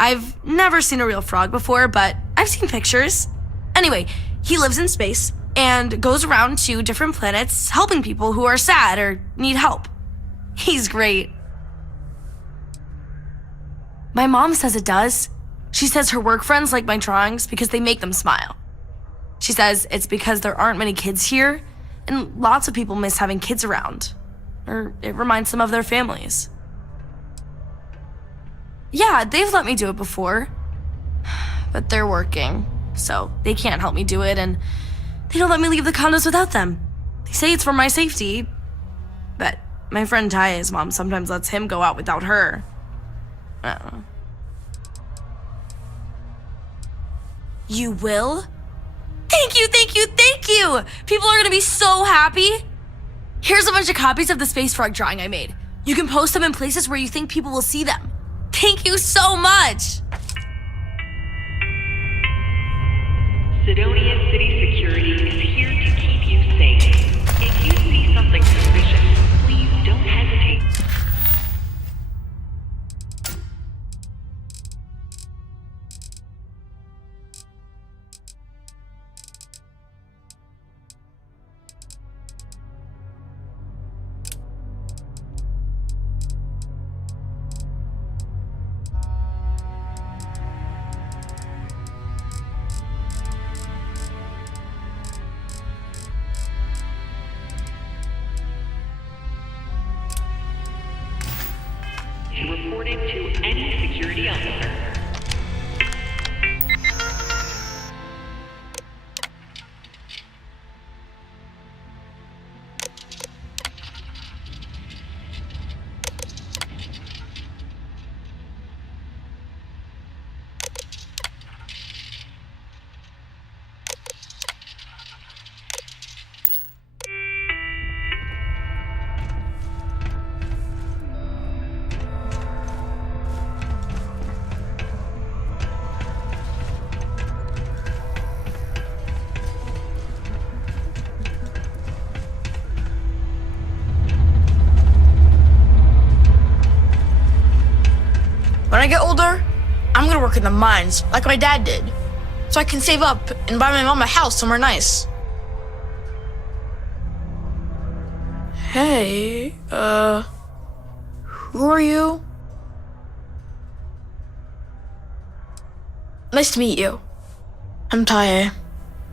I've never seen a real frog before, but I've seen pictures. Anyway, he lives in space and goes around to different planets helping people who are sad or need help. He's great. My mom says it does. She says her work friends like my drawings because they make them smile. She says it's because there aren't many kids here, and lots of people miss having kids around, or it reminds them of their families. Yeah, they've let me do it before, but they're working, so they can't help me do it, and they don't let me leave the condos without them. They say it's for my safety, but my friend Taya's mom sometimes lets him go out without her. I don't know. You will? Thank you, thank you, thank you! People are gonna be so happy. Here's a bunch of copies of the Space Frog drawing I made. You can post them in places where you think people will see them. Thank you so much! Sidonia City Security is here to keep you safe. If you see something suspicious, please don't hesitate. Reported to any security officer. When I get older, I'm gonna work in the mines like my dad did, so I can save up and buy my mom a house somewhere nice. Hey, who are you? Nice to meet you. I'm Taye.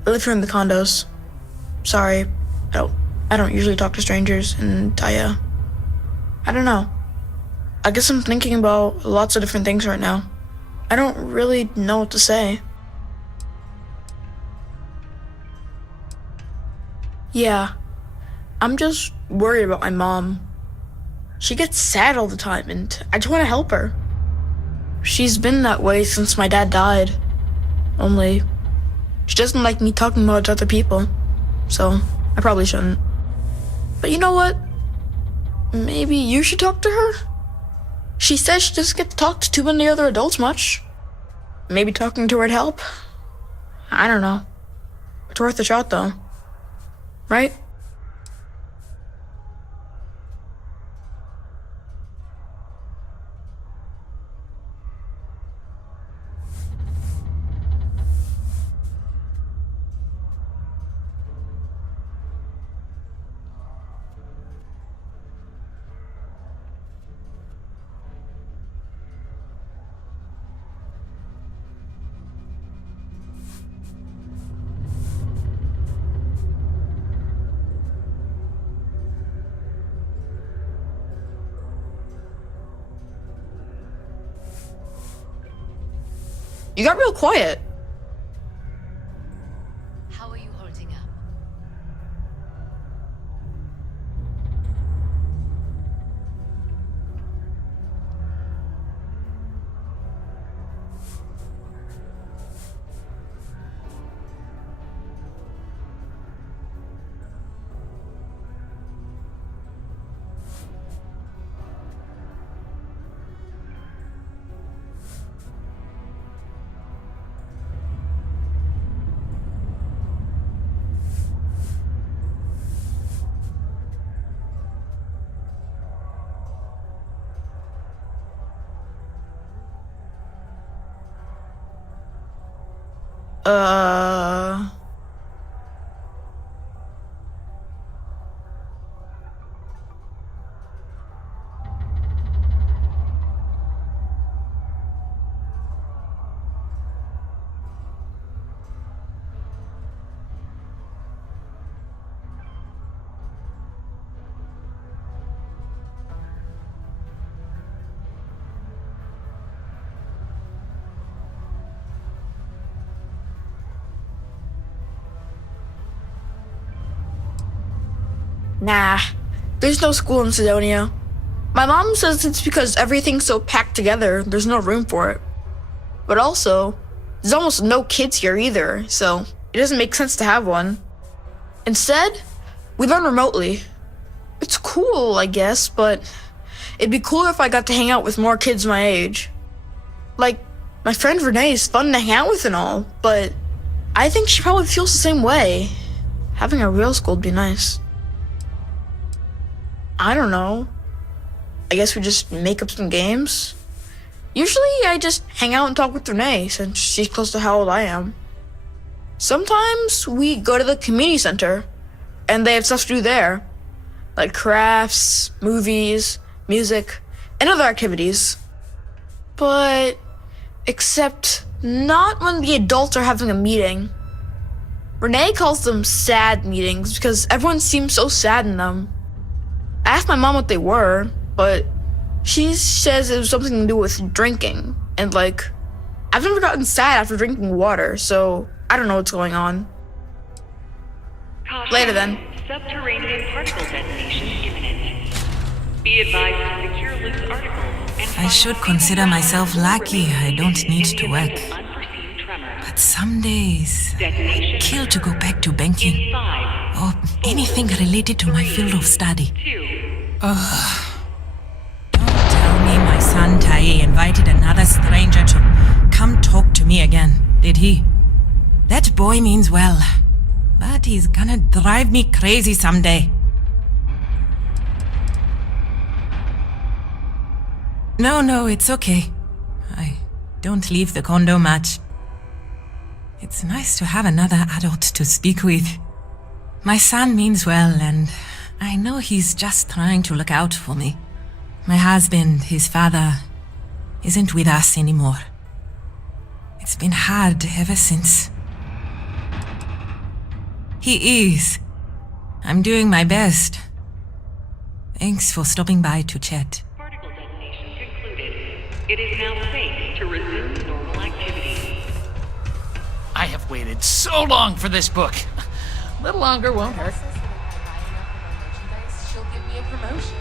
I live here in the condos. Sorry, I don't usually talk to strangers, and I don't know. I guess I'm thinking about lots of different things right now. I don't really know what to say. Yeah, I'm just worried about my mom. She gets sad all the time, and I just want to help her. She's been that way since my dad died. Only, she doesn't like me talking about it to other people, so I probably shouldn't. But you know what? Maybe you should talk to her? She says she doesn't get to talk to too many other adults much. Maybe talking to her'd help. I don't know. It's worth a shot, though. Right? You got real quiet. How are you holding up? Nah, there's no school in Sidonia. My mom says it's because everything's so packed together, there's no room for it. But also, there's almost no kids here either, so it doesn't make sense to have one. Instead, we learn remotely. It's cool, I guess, but it'd be cooler if I got to hang out with more kids my age. Like, my friend Renee is fun to hang out with and all, but I think she probably feels the same way. Having a real school would be nice. I don't know. I guess we just make up some games. Usually I just hang out and talk with Renee since she's close to how old I am. Sometimes we go to the community center and they have stuff to do there, like crafts, movies, music, and other activities. But except not when the adults are having a meeting. Renee calls them sad meetings because everyone seems so sad in them. I asked my mom what they were, but she says it was something to do with drinking. And like, I've never gotten sad after drinking water, so I don't know what's going on. Caution. Later then. Subterranean particle detonation imminent. Be advised to secure loose articles and I should consider myself lucky I don't need to work. But some days, kill to go back to banking or anything related to my field of study. Don't tell me my son Tai invited another stranger to come talk to me again, did he? That boy means well, but he's gonna drive me crazy someday. No, it's okay. I don't leave the condo much. It's nice to have another adult to speak with. My son means well, and I know he's just trying to look out for me. My husband, his father, isn't with us anymore. It's been hard ever since. He is. I'm doing my best. Thanks for stopping by to chat. Particle detonation concluded. It is now safe to resume normal activity. I have waited so long for this book. A little longer won't hurt. She'll give me a promotion.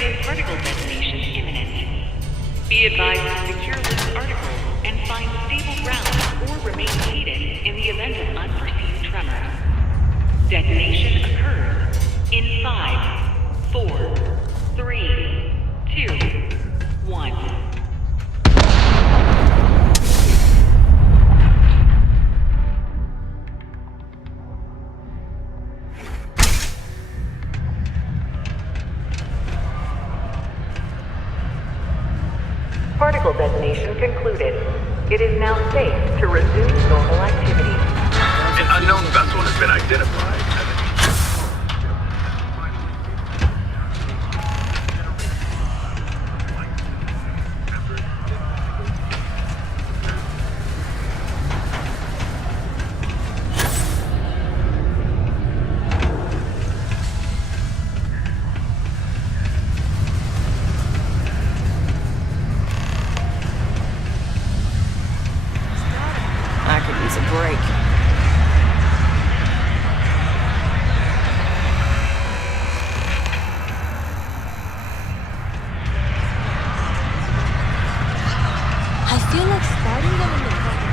a particle detonation imminent. Be advised to secure loose articles and find stable ground or remain seated in the event of unforeseen tremors. Detonation occurs in 5, 4, 3, 2, 1. Particle detonation concluded. It is now safe to resume normal activity. An unknown vessel has been identified. I could use a break. I feel like starting them in the morning.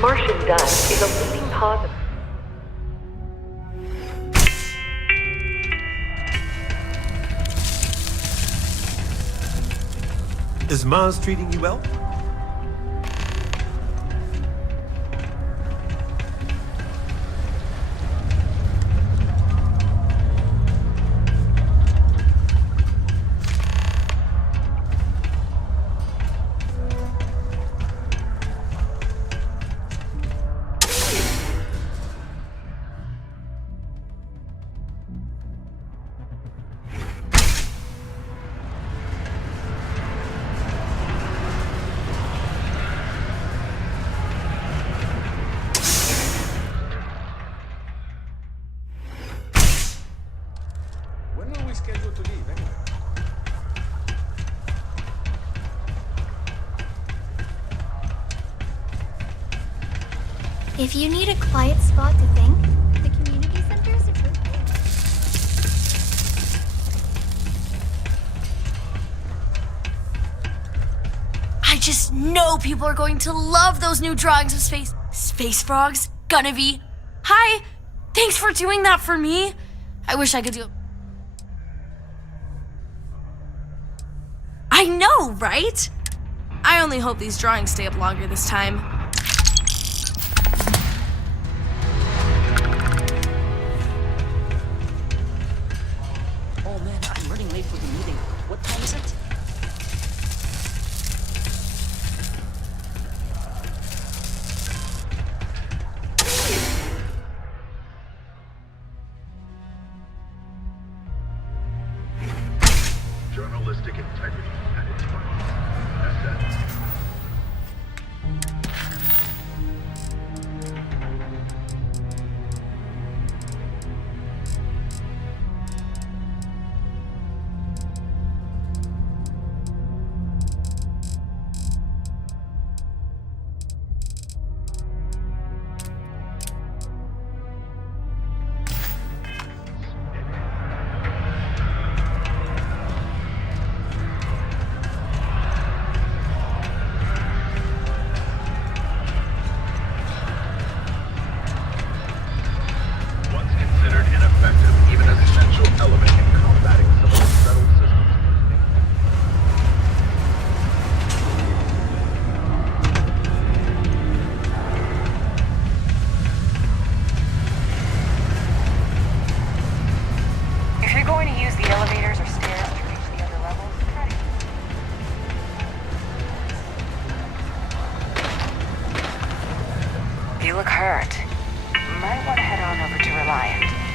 Martian dust is a leading cause of... Is Mars treating you well? When were we scheduled to leave anyway? If you need a quiet spot to think, the community center is a good place. I just know people are going to love those new drawings of space frogs. Gonna be. Hi, thanks for doing that for me. I wish I could do it. I know, right? I only hope these drawings stay up longer this time. Oh man, I'm running late for the meeting. What time is it? Journalistic integrity at its finest. That's that.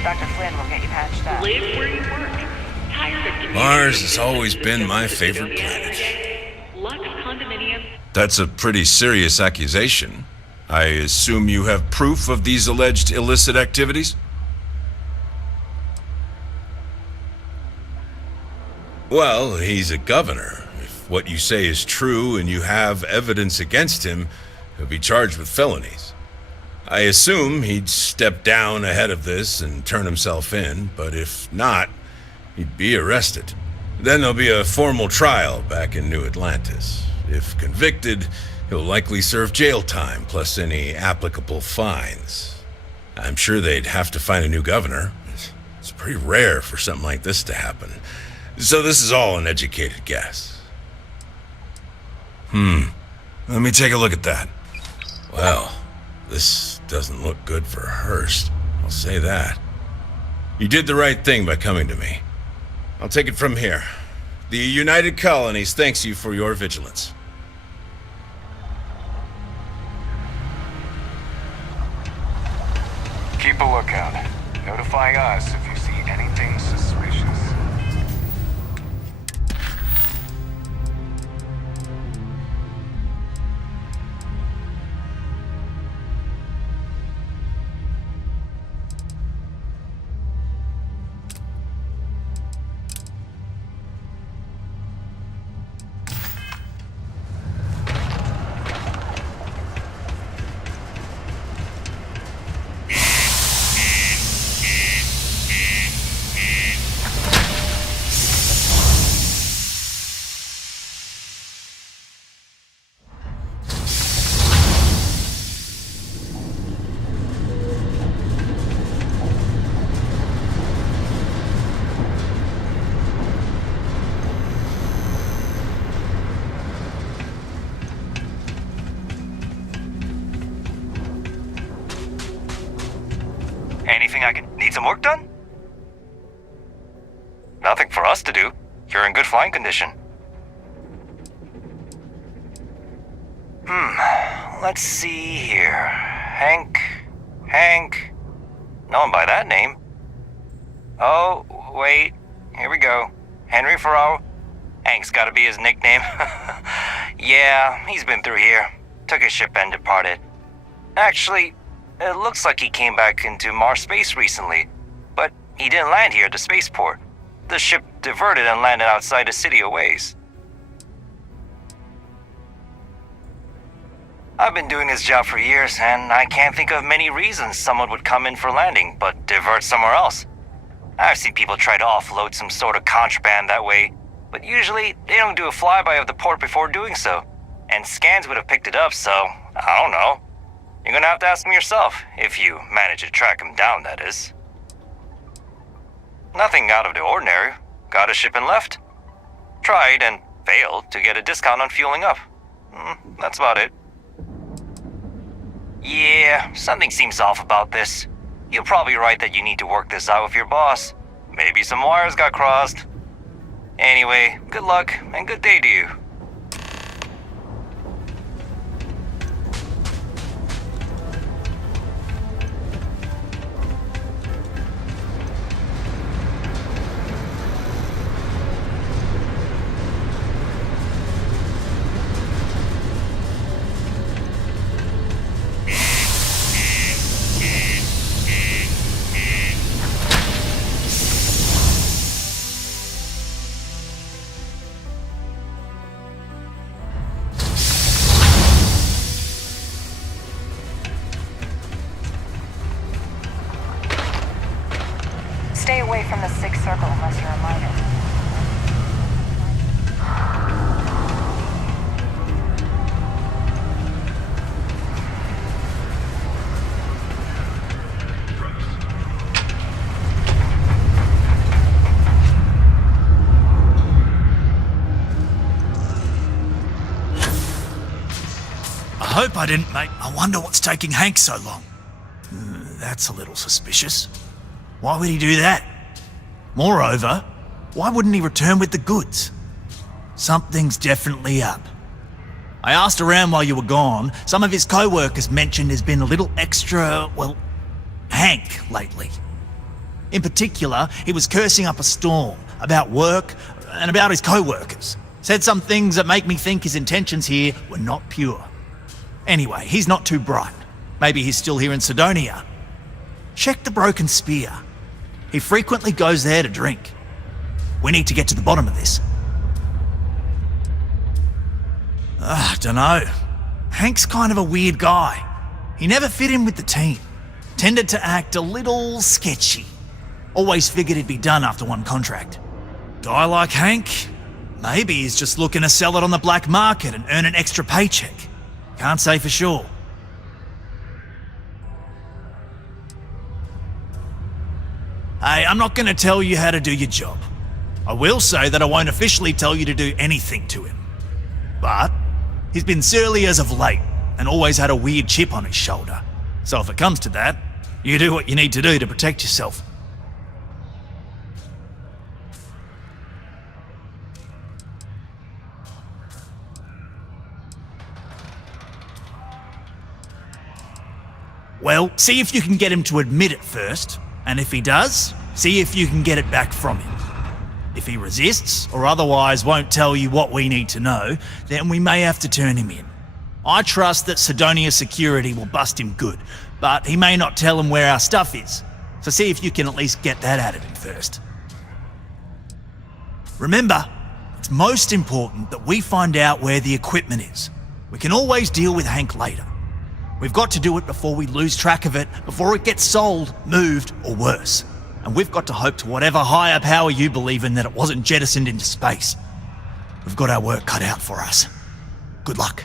Dr. Flynn will get you patched up. Live where you work. Tired of commuting Mars has always been my favorite planet. Lux condominium. That's a pretty serious accusation. I assume you have proof of these alleged illicit activities? Well, he's a governor. If what you say is true and you have evidence against him, he'll be charged with felonies. I assume he'd step down ahead of this and turn himself in, but if not, he'd be arrested. Then there'll be a formal trial back in New Atlantis. If convicted, he'll likely serve jail time plus any applicable fines. I'm sure they'd have to find a new governor. It's pretty rare for something like this to happen. So this is all an educated guess. Let me take a look at that. Well, this doesn't look good for Hurst. I'll say that. You did the right thing by coming to me. I'll take it from here. The United Colonies thanks you for your vigilance. Keep a lookout. Notify us if you see anything suspicious. Anything I can need some work done? Nothing for us to do. You're in good flying condition. Let's see here. Hank. No one by that name. Oh, wait. Here we go. Henry Farrell. Hank's gotta be his nickname. Yeah, he's been through here. Took his ship and departed. Actually, it looks like he came back into Mars space recently, but he didn't land here at the spaceport. The ship diverted and landed outside the city a ways. I've been doing this job for years, and I can't think of many reasons someone would come in for landing, but divert somewhere else. I've seen people try to offload some sort of contraband that way, but usually they don't do a flyby of the port before doing so, and scans would have picked it up, so I don't know. You're gonna have to ask him yourself, if you manage to track him down, that is. Nothing out of the ordinary. Got a ship and left. Tried and failed to get a discount on fueling up. That's about it. Yeah, something seems off about this. You're probably right that you need to work this out with your boss. Maybe some wires got crossed. Anyway, good luck and good day to you. Stay away from the sixth circle unless you're a minor. I hope I didn't make... I wonder what's taking Hank so long. That's a little suspicious. Why would he do that? Moreover, why wouldn't he return with the goods? Something's definitely up. I asked around while you were gone. Some of his co-workers mentioned there's been a little extra, well, Hank lately. In particular, he was cursing up a storm about work and about his co-workers. Said some things that make me think his intentions here were not pure. Anyway, he's not too bright. Maybe he's still here in Sidonia. Check the Broken Spear. He frequently goes there to drink. We need to get to the bottom of this. Dunno. Hank's kind of a weird guy. He never fit in with the team. Tended to act a little sketchy. Always figured he'd be done after one contract. Guy like Hank? Maybe he's just looking to sell it on the black market and earn an extra paycheck. Can't say for sure. Hey, I'm not going to tell you how to do your job. I will say that I won't officially tell you to do anything to him. But he's been surly as of late and always had a weird chip on his shoulder. So if it comes to that, you do what you need to do to protect yourself. Well, see if you can get him to admit it first, and if he does, see if you can get it back from him. If he resists, or otherwise won't tell you what we need to know, then we may have to turn him in. I trust that Sidonia security will bust him good, but he may not tell him where our stuff is, so see if you can at least get that out of him first. Remember, it's most important that we find out where the equipment is. We can always deal with Hank later. We've got to do it before we lose track of it, before it gets sold, moved, or worse. And we've got to hope to whatever higher power you believe in that it wasn't jettisoned into space. We've got our work cut out for us. Good luck.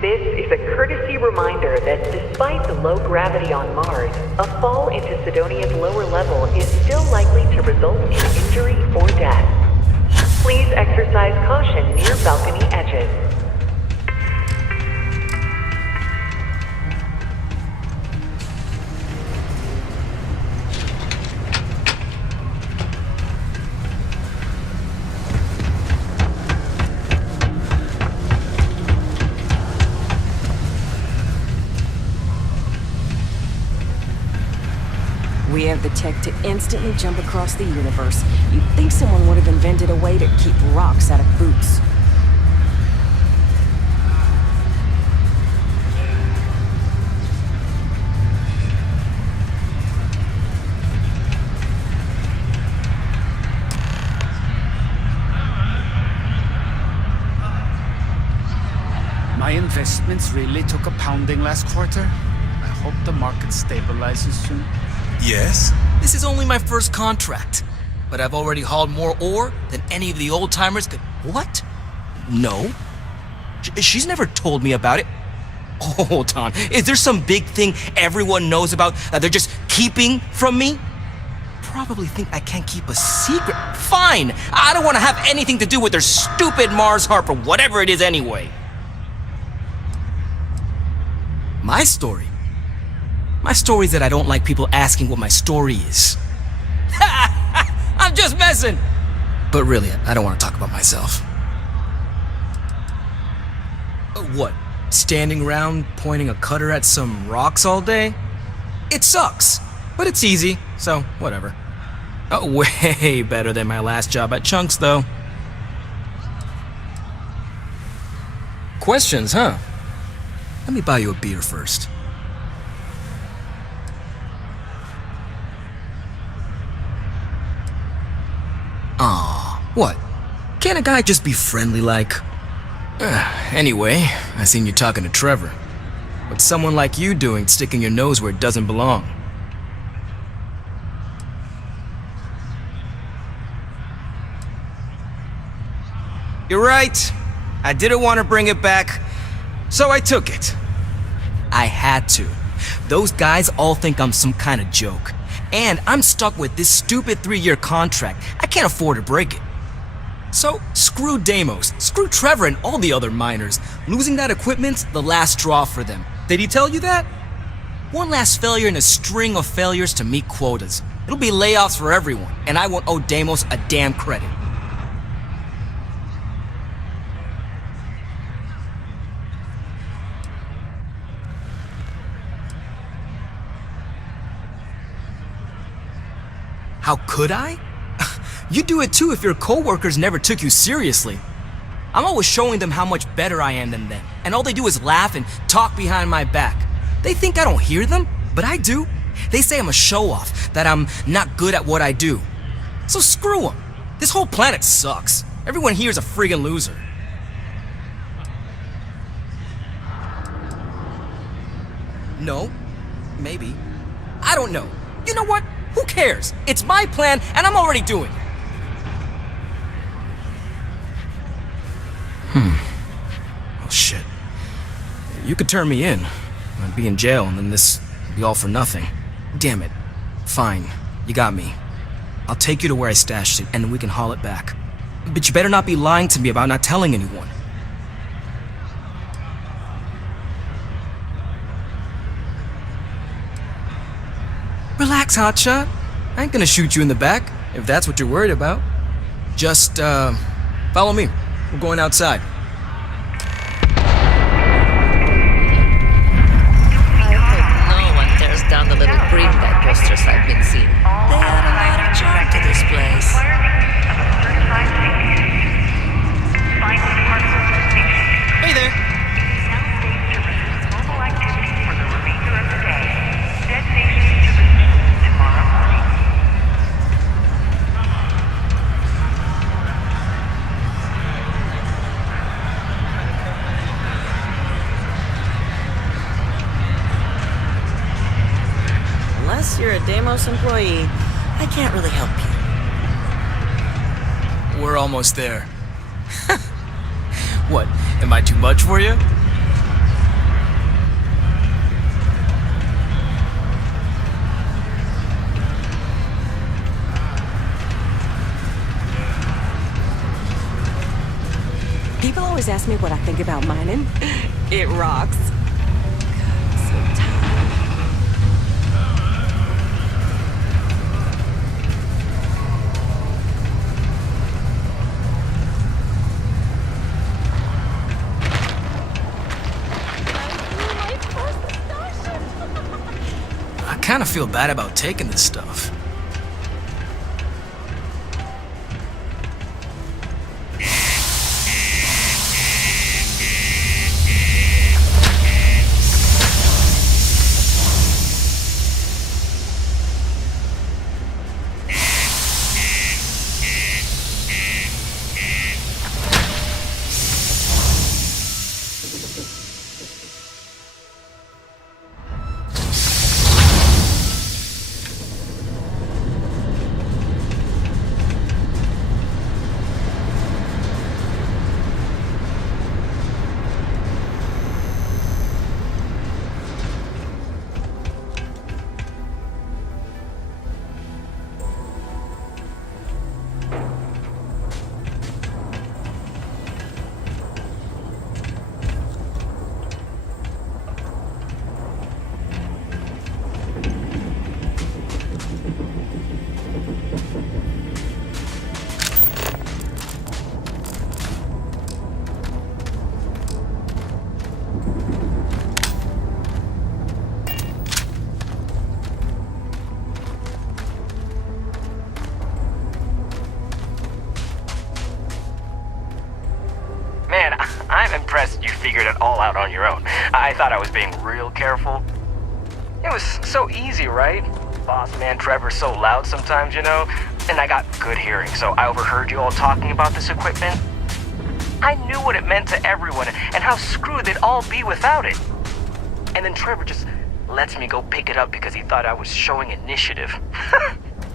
This is a courtesy reminder that despite the low gravity on Mars, a fall into Sidonia's lower level is still likely to result in injury or death. Please exercise caution near balcony edges. We have the tech to instantly jump across the universe. You'd think someone would have invented a way to keep rocks out of boots. My investments really took a pounding last quarter. I hope the market stabilizes soon. Yes? This is only my first contract, but I've already hauled more ore than any of the old-timers could... What? No. She's never told me about it. Hold on. Is there some big thing everyone knows about that they're just keeping from me? Probably think I can't keep a secret. Fine! I don't want to have anything to do with their stupid Mars harp or whatever it is anyway. My story? My story is that I don't like people asking what my story is. I'm just messing! But really, I don't want to talk about myself. What? Standing around pointing a cutter at some rocks all day? It sucks, but it's easy, so whatever. Way better than my last job at Chunks, though. Questions, huh? Let me buy you a beer first. Aw, what? Can't a guy just be friendly like? Anyway, I seen you talking to Trevor. What's someone like you doing sticking your nose where it doesn't belong? You're right. I didn't want to bring it back, so I took it. I had to. Those guys all think I'm some kind of joke. And I'm stuck with this stupid 3-year contract. I can't afford to break it. So, screw Deimos, screw Trevor and all the other miners. Losing that equipment's the last straw for them. Did he tell you that? One last failure in a string of failures to meet quotas. It'll be layoffs for everyone, and I won't owe Deimos a damn credit. How could I? You'd do it too if your coworkers never took you seriously. I'm always showing them how much better I am than them, and all they do is laugh and talk behind my back. They think I don't hear them, but I do. They say I'm a show-off, that I'm not good at what I do. So screw them. This whole planet sucks. Everyone here is a friggin' loser. No. Maybe. I don't know. You know what? Who cares? It's my plan, and I'm already doing it. Oh, shit. You could turn me in. I'd be in jail, and then this would be all for nothing. Damn it. Fine. You got me. I'll take you to where I stashed it, and then we can haul it back. But you better not be lying to me about not telling anyone. Relax, hotshot. I ain't gonna shoot you in the back, if that's what you're worried about. Just, follow me. We're going outside. I hope no one tears down the little green guy posters I've been seeing. They add a lot of charm to this place. Hey there. Unless you're a Deimos employee, I can't really help you. We're almost there. What, am I too much for you? People always ask me what I think about mining. It rocks. I kind of feel bad about taking this stuff. Man, I'm impressed you figured it all out on your own. I thought I was being real careful. It was so easy, right? Boss man Trevor's so loud sometimes, you know? And I got good hearing, so I overheard you all talking about this equipment. I knew what it meant to everyone and how screwed they'd all be without it. And then Trevor just lets me go pick it up because he thought I was showing initiative.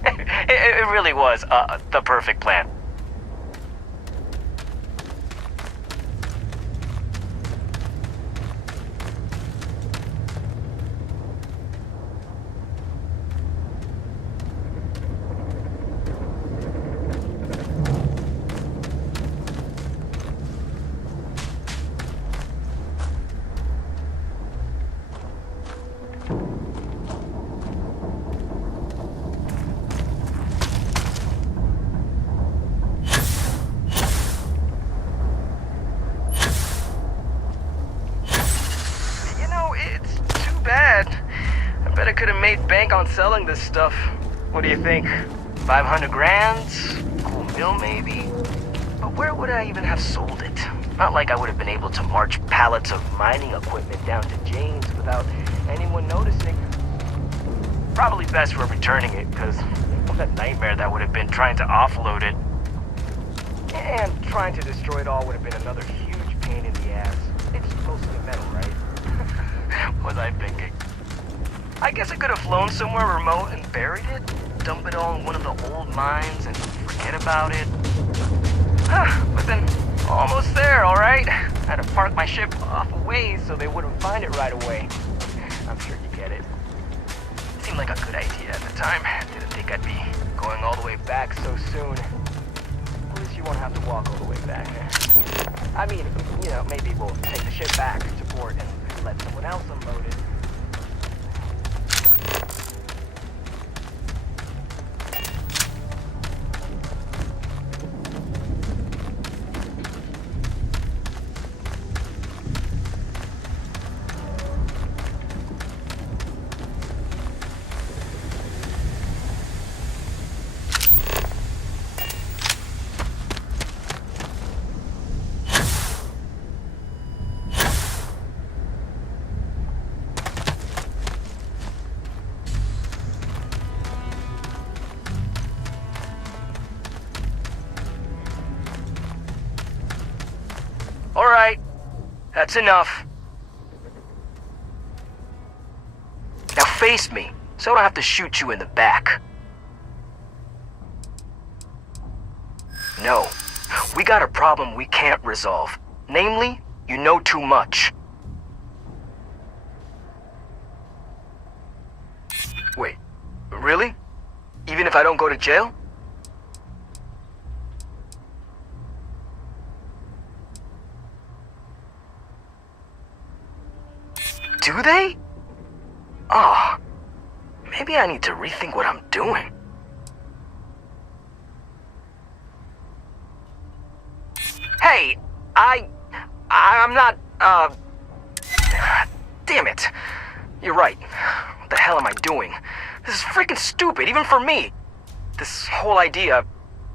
It really was the perfect plan. Bad. I bet I could have made bank on selling this stuff. What do you think? 500 grand? Cool meal maybe? But where would I even have sold it? Not like I would have been able to march pallets of mining equipment down to Jane's without anyone noticing. Probably best we're returning it, because what a nightmare that would have been trying to offload it. And trying to destroy it all would have been another huge pain in the ass. It's mostly metal, right? What was I thinking? I guess I could have flown somewhere remote and buried it, dump it all in one of the old mines and forget about it. But then, almost there, alright? I had to park my ship off a ways so they wouldn't find it right away. I'm sure you get it. Seemed like a good idea at the time. Didn't think I'd be going all the way back so soon. At least you won't have to walk all the way back. I mean, you know, maybe we'll take the ship back to port and let someone else unload it. Alright, that's enough. Now face me, so I don't have to shoot you in the back. No, we got a problem we can't resolve. Namely, you know too much. Wait, really? Even if I don't go to jail? Do they? Ah, maybe I need to rethink what I'm doing. Hey, I'm not, damn it. You're right. What the hell am I doing? This is freaking stupid, even for me. This whole idea,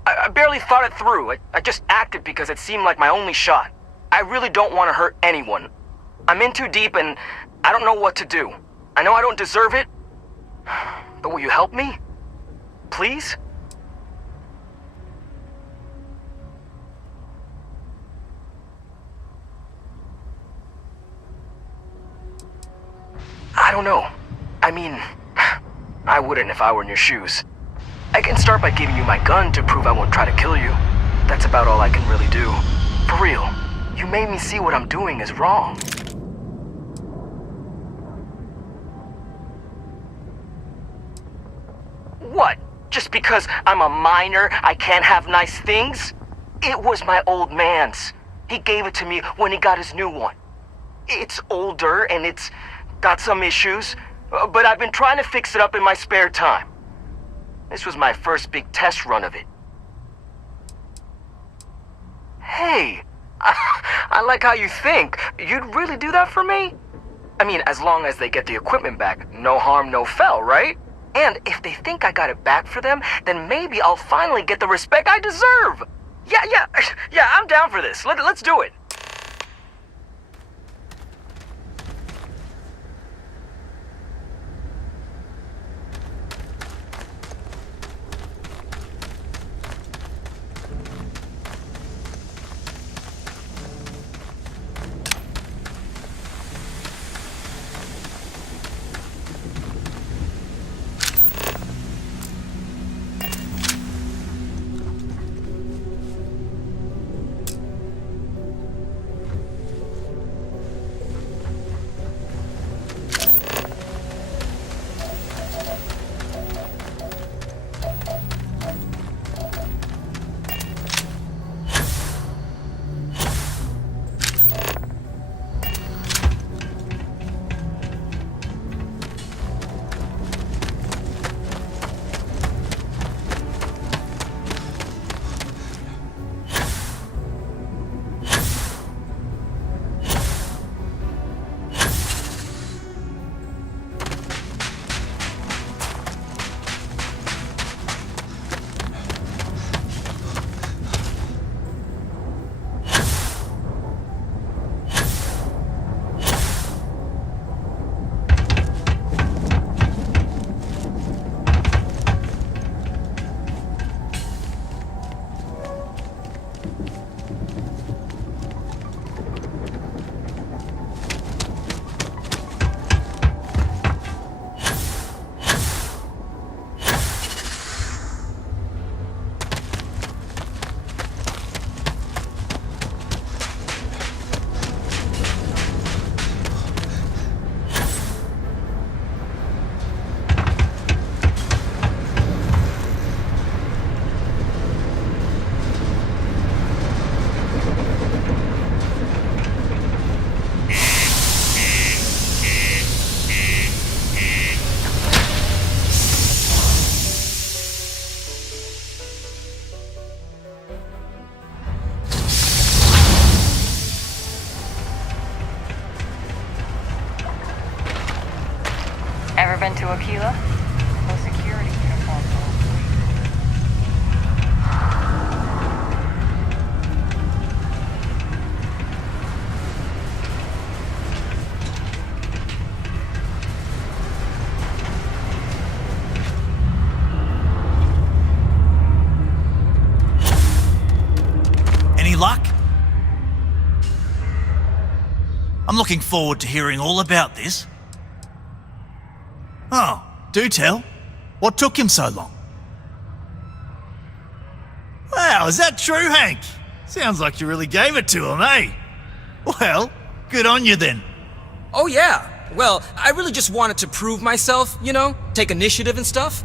I barely thought it through. I just acted because it seemed like my only shot. I really don't want to hurt anyone. I'm in too deep and I don't know what to do. I know I don't deserve it, but will you help me? Please? I don't know. I mean, I wouldn't if I were in your shoes. I can start by giving you my gun to prove I won't try to kill you. That's about all I can really do. For real, you made me see what I'm doing is wrong. What? Just because I'm a minor, I can't have nice things? It was my old man's. He gave it to me when he got his new one. It's older and it's got some issues, but I've been trying to fix it up in my spare time. This was my first big test run of it. Hey, I like how you think. You'd really do that for me? I mean, as long as they get the equipment back, no harm, no foul, right? And if they think I got it back for them, then maybe I'll finally get the respect I deserve. Yeah, I'm down for this. Let's do it. Ever been to Aquila? No security uniform. Any luck? I'm looking forward to hearing all about this. Oh, do tell. What took him so long? Wow, is that true, Hank? Sounds like you really gave it to him, eh? Well, good on you then. Oh yeah. Well, I really just wanted to prove myself, you know, take initiative and stuff.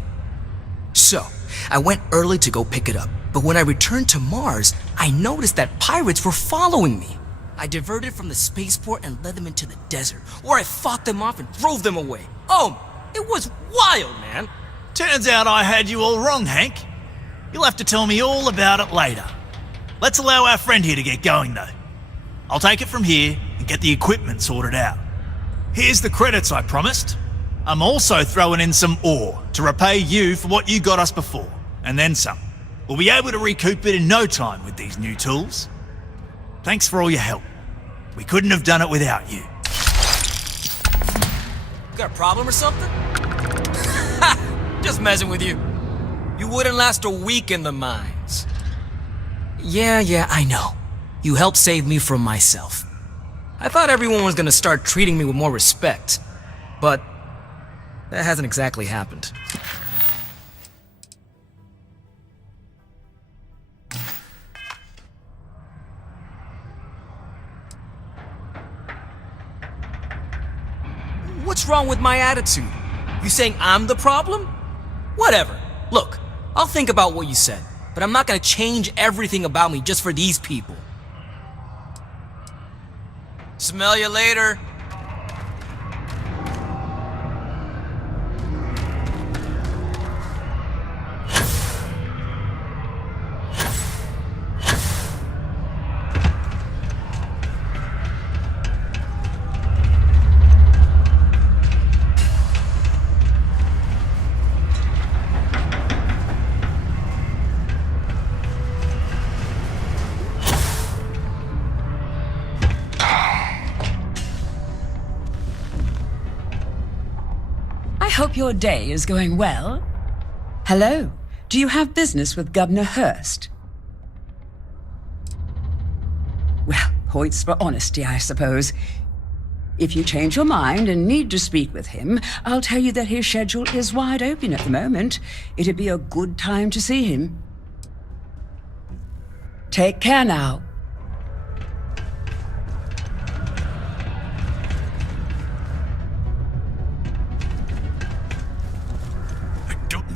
So, I went early to go pick it up, but when I returned to Mars, I noticed that pirates were following me. I diverted from the spaceport and led them into the desert, where I fought them off and drove them away. Oh, it was wild, man. Turns out I had you all wrong, Hank. You'll have to tell me all about it later. Let's allow our friend here to get going, though. I'll take it from here and get the equipment sorted out. Here's the credits I promised. I'm also throwing in some ore to repay you for what you got us before, and then some. We'll be able to recoup it in no time with these new tools. Thanks for all your help. We couldn't have done it without you. Got a problem or something? Just messing with you. You wouldn't last a week in the mines. Yeah, I know. You helped save me from myself. I thought everyone was gonna start treating me with more respect, but that hasn't exactly happened. What's wrong with my attitude? You saying I'm the problem? Whatever. Look, I'll think about what you said, but I'm not gonna change everything about me just for these people. Smell you later. I hope your day is going well. Hello, do you have business with Governor Hurst? Well, points for honesty, I suppose. If you change your mind and need to speak with him, I'll tell you that his schedule is wide open at the moment. It'd be a good time to see him. Take care now.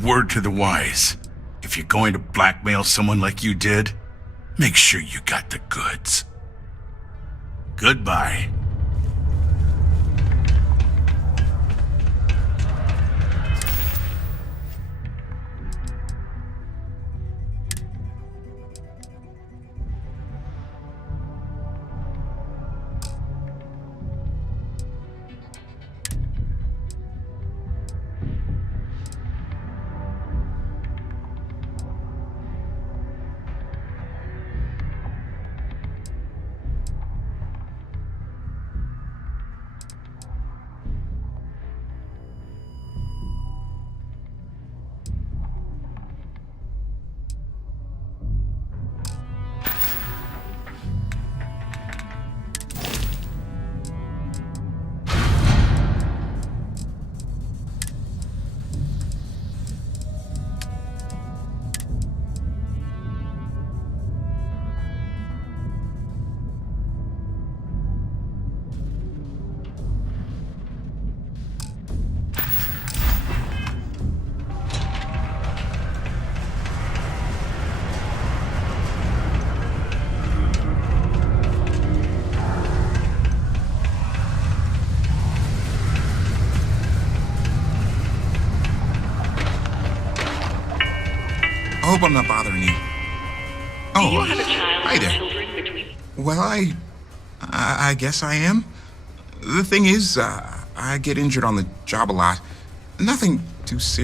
Word to the wise. If you're going to blackmail someone like you did, make sure you got the goods. Goodbye. I hope I'm not bothering you. Do you have a child hi or there. children between? Well, I guess I am. The thing is, I get injured on the job a lot. Nothing too serious.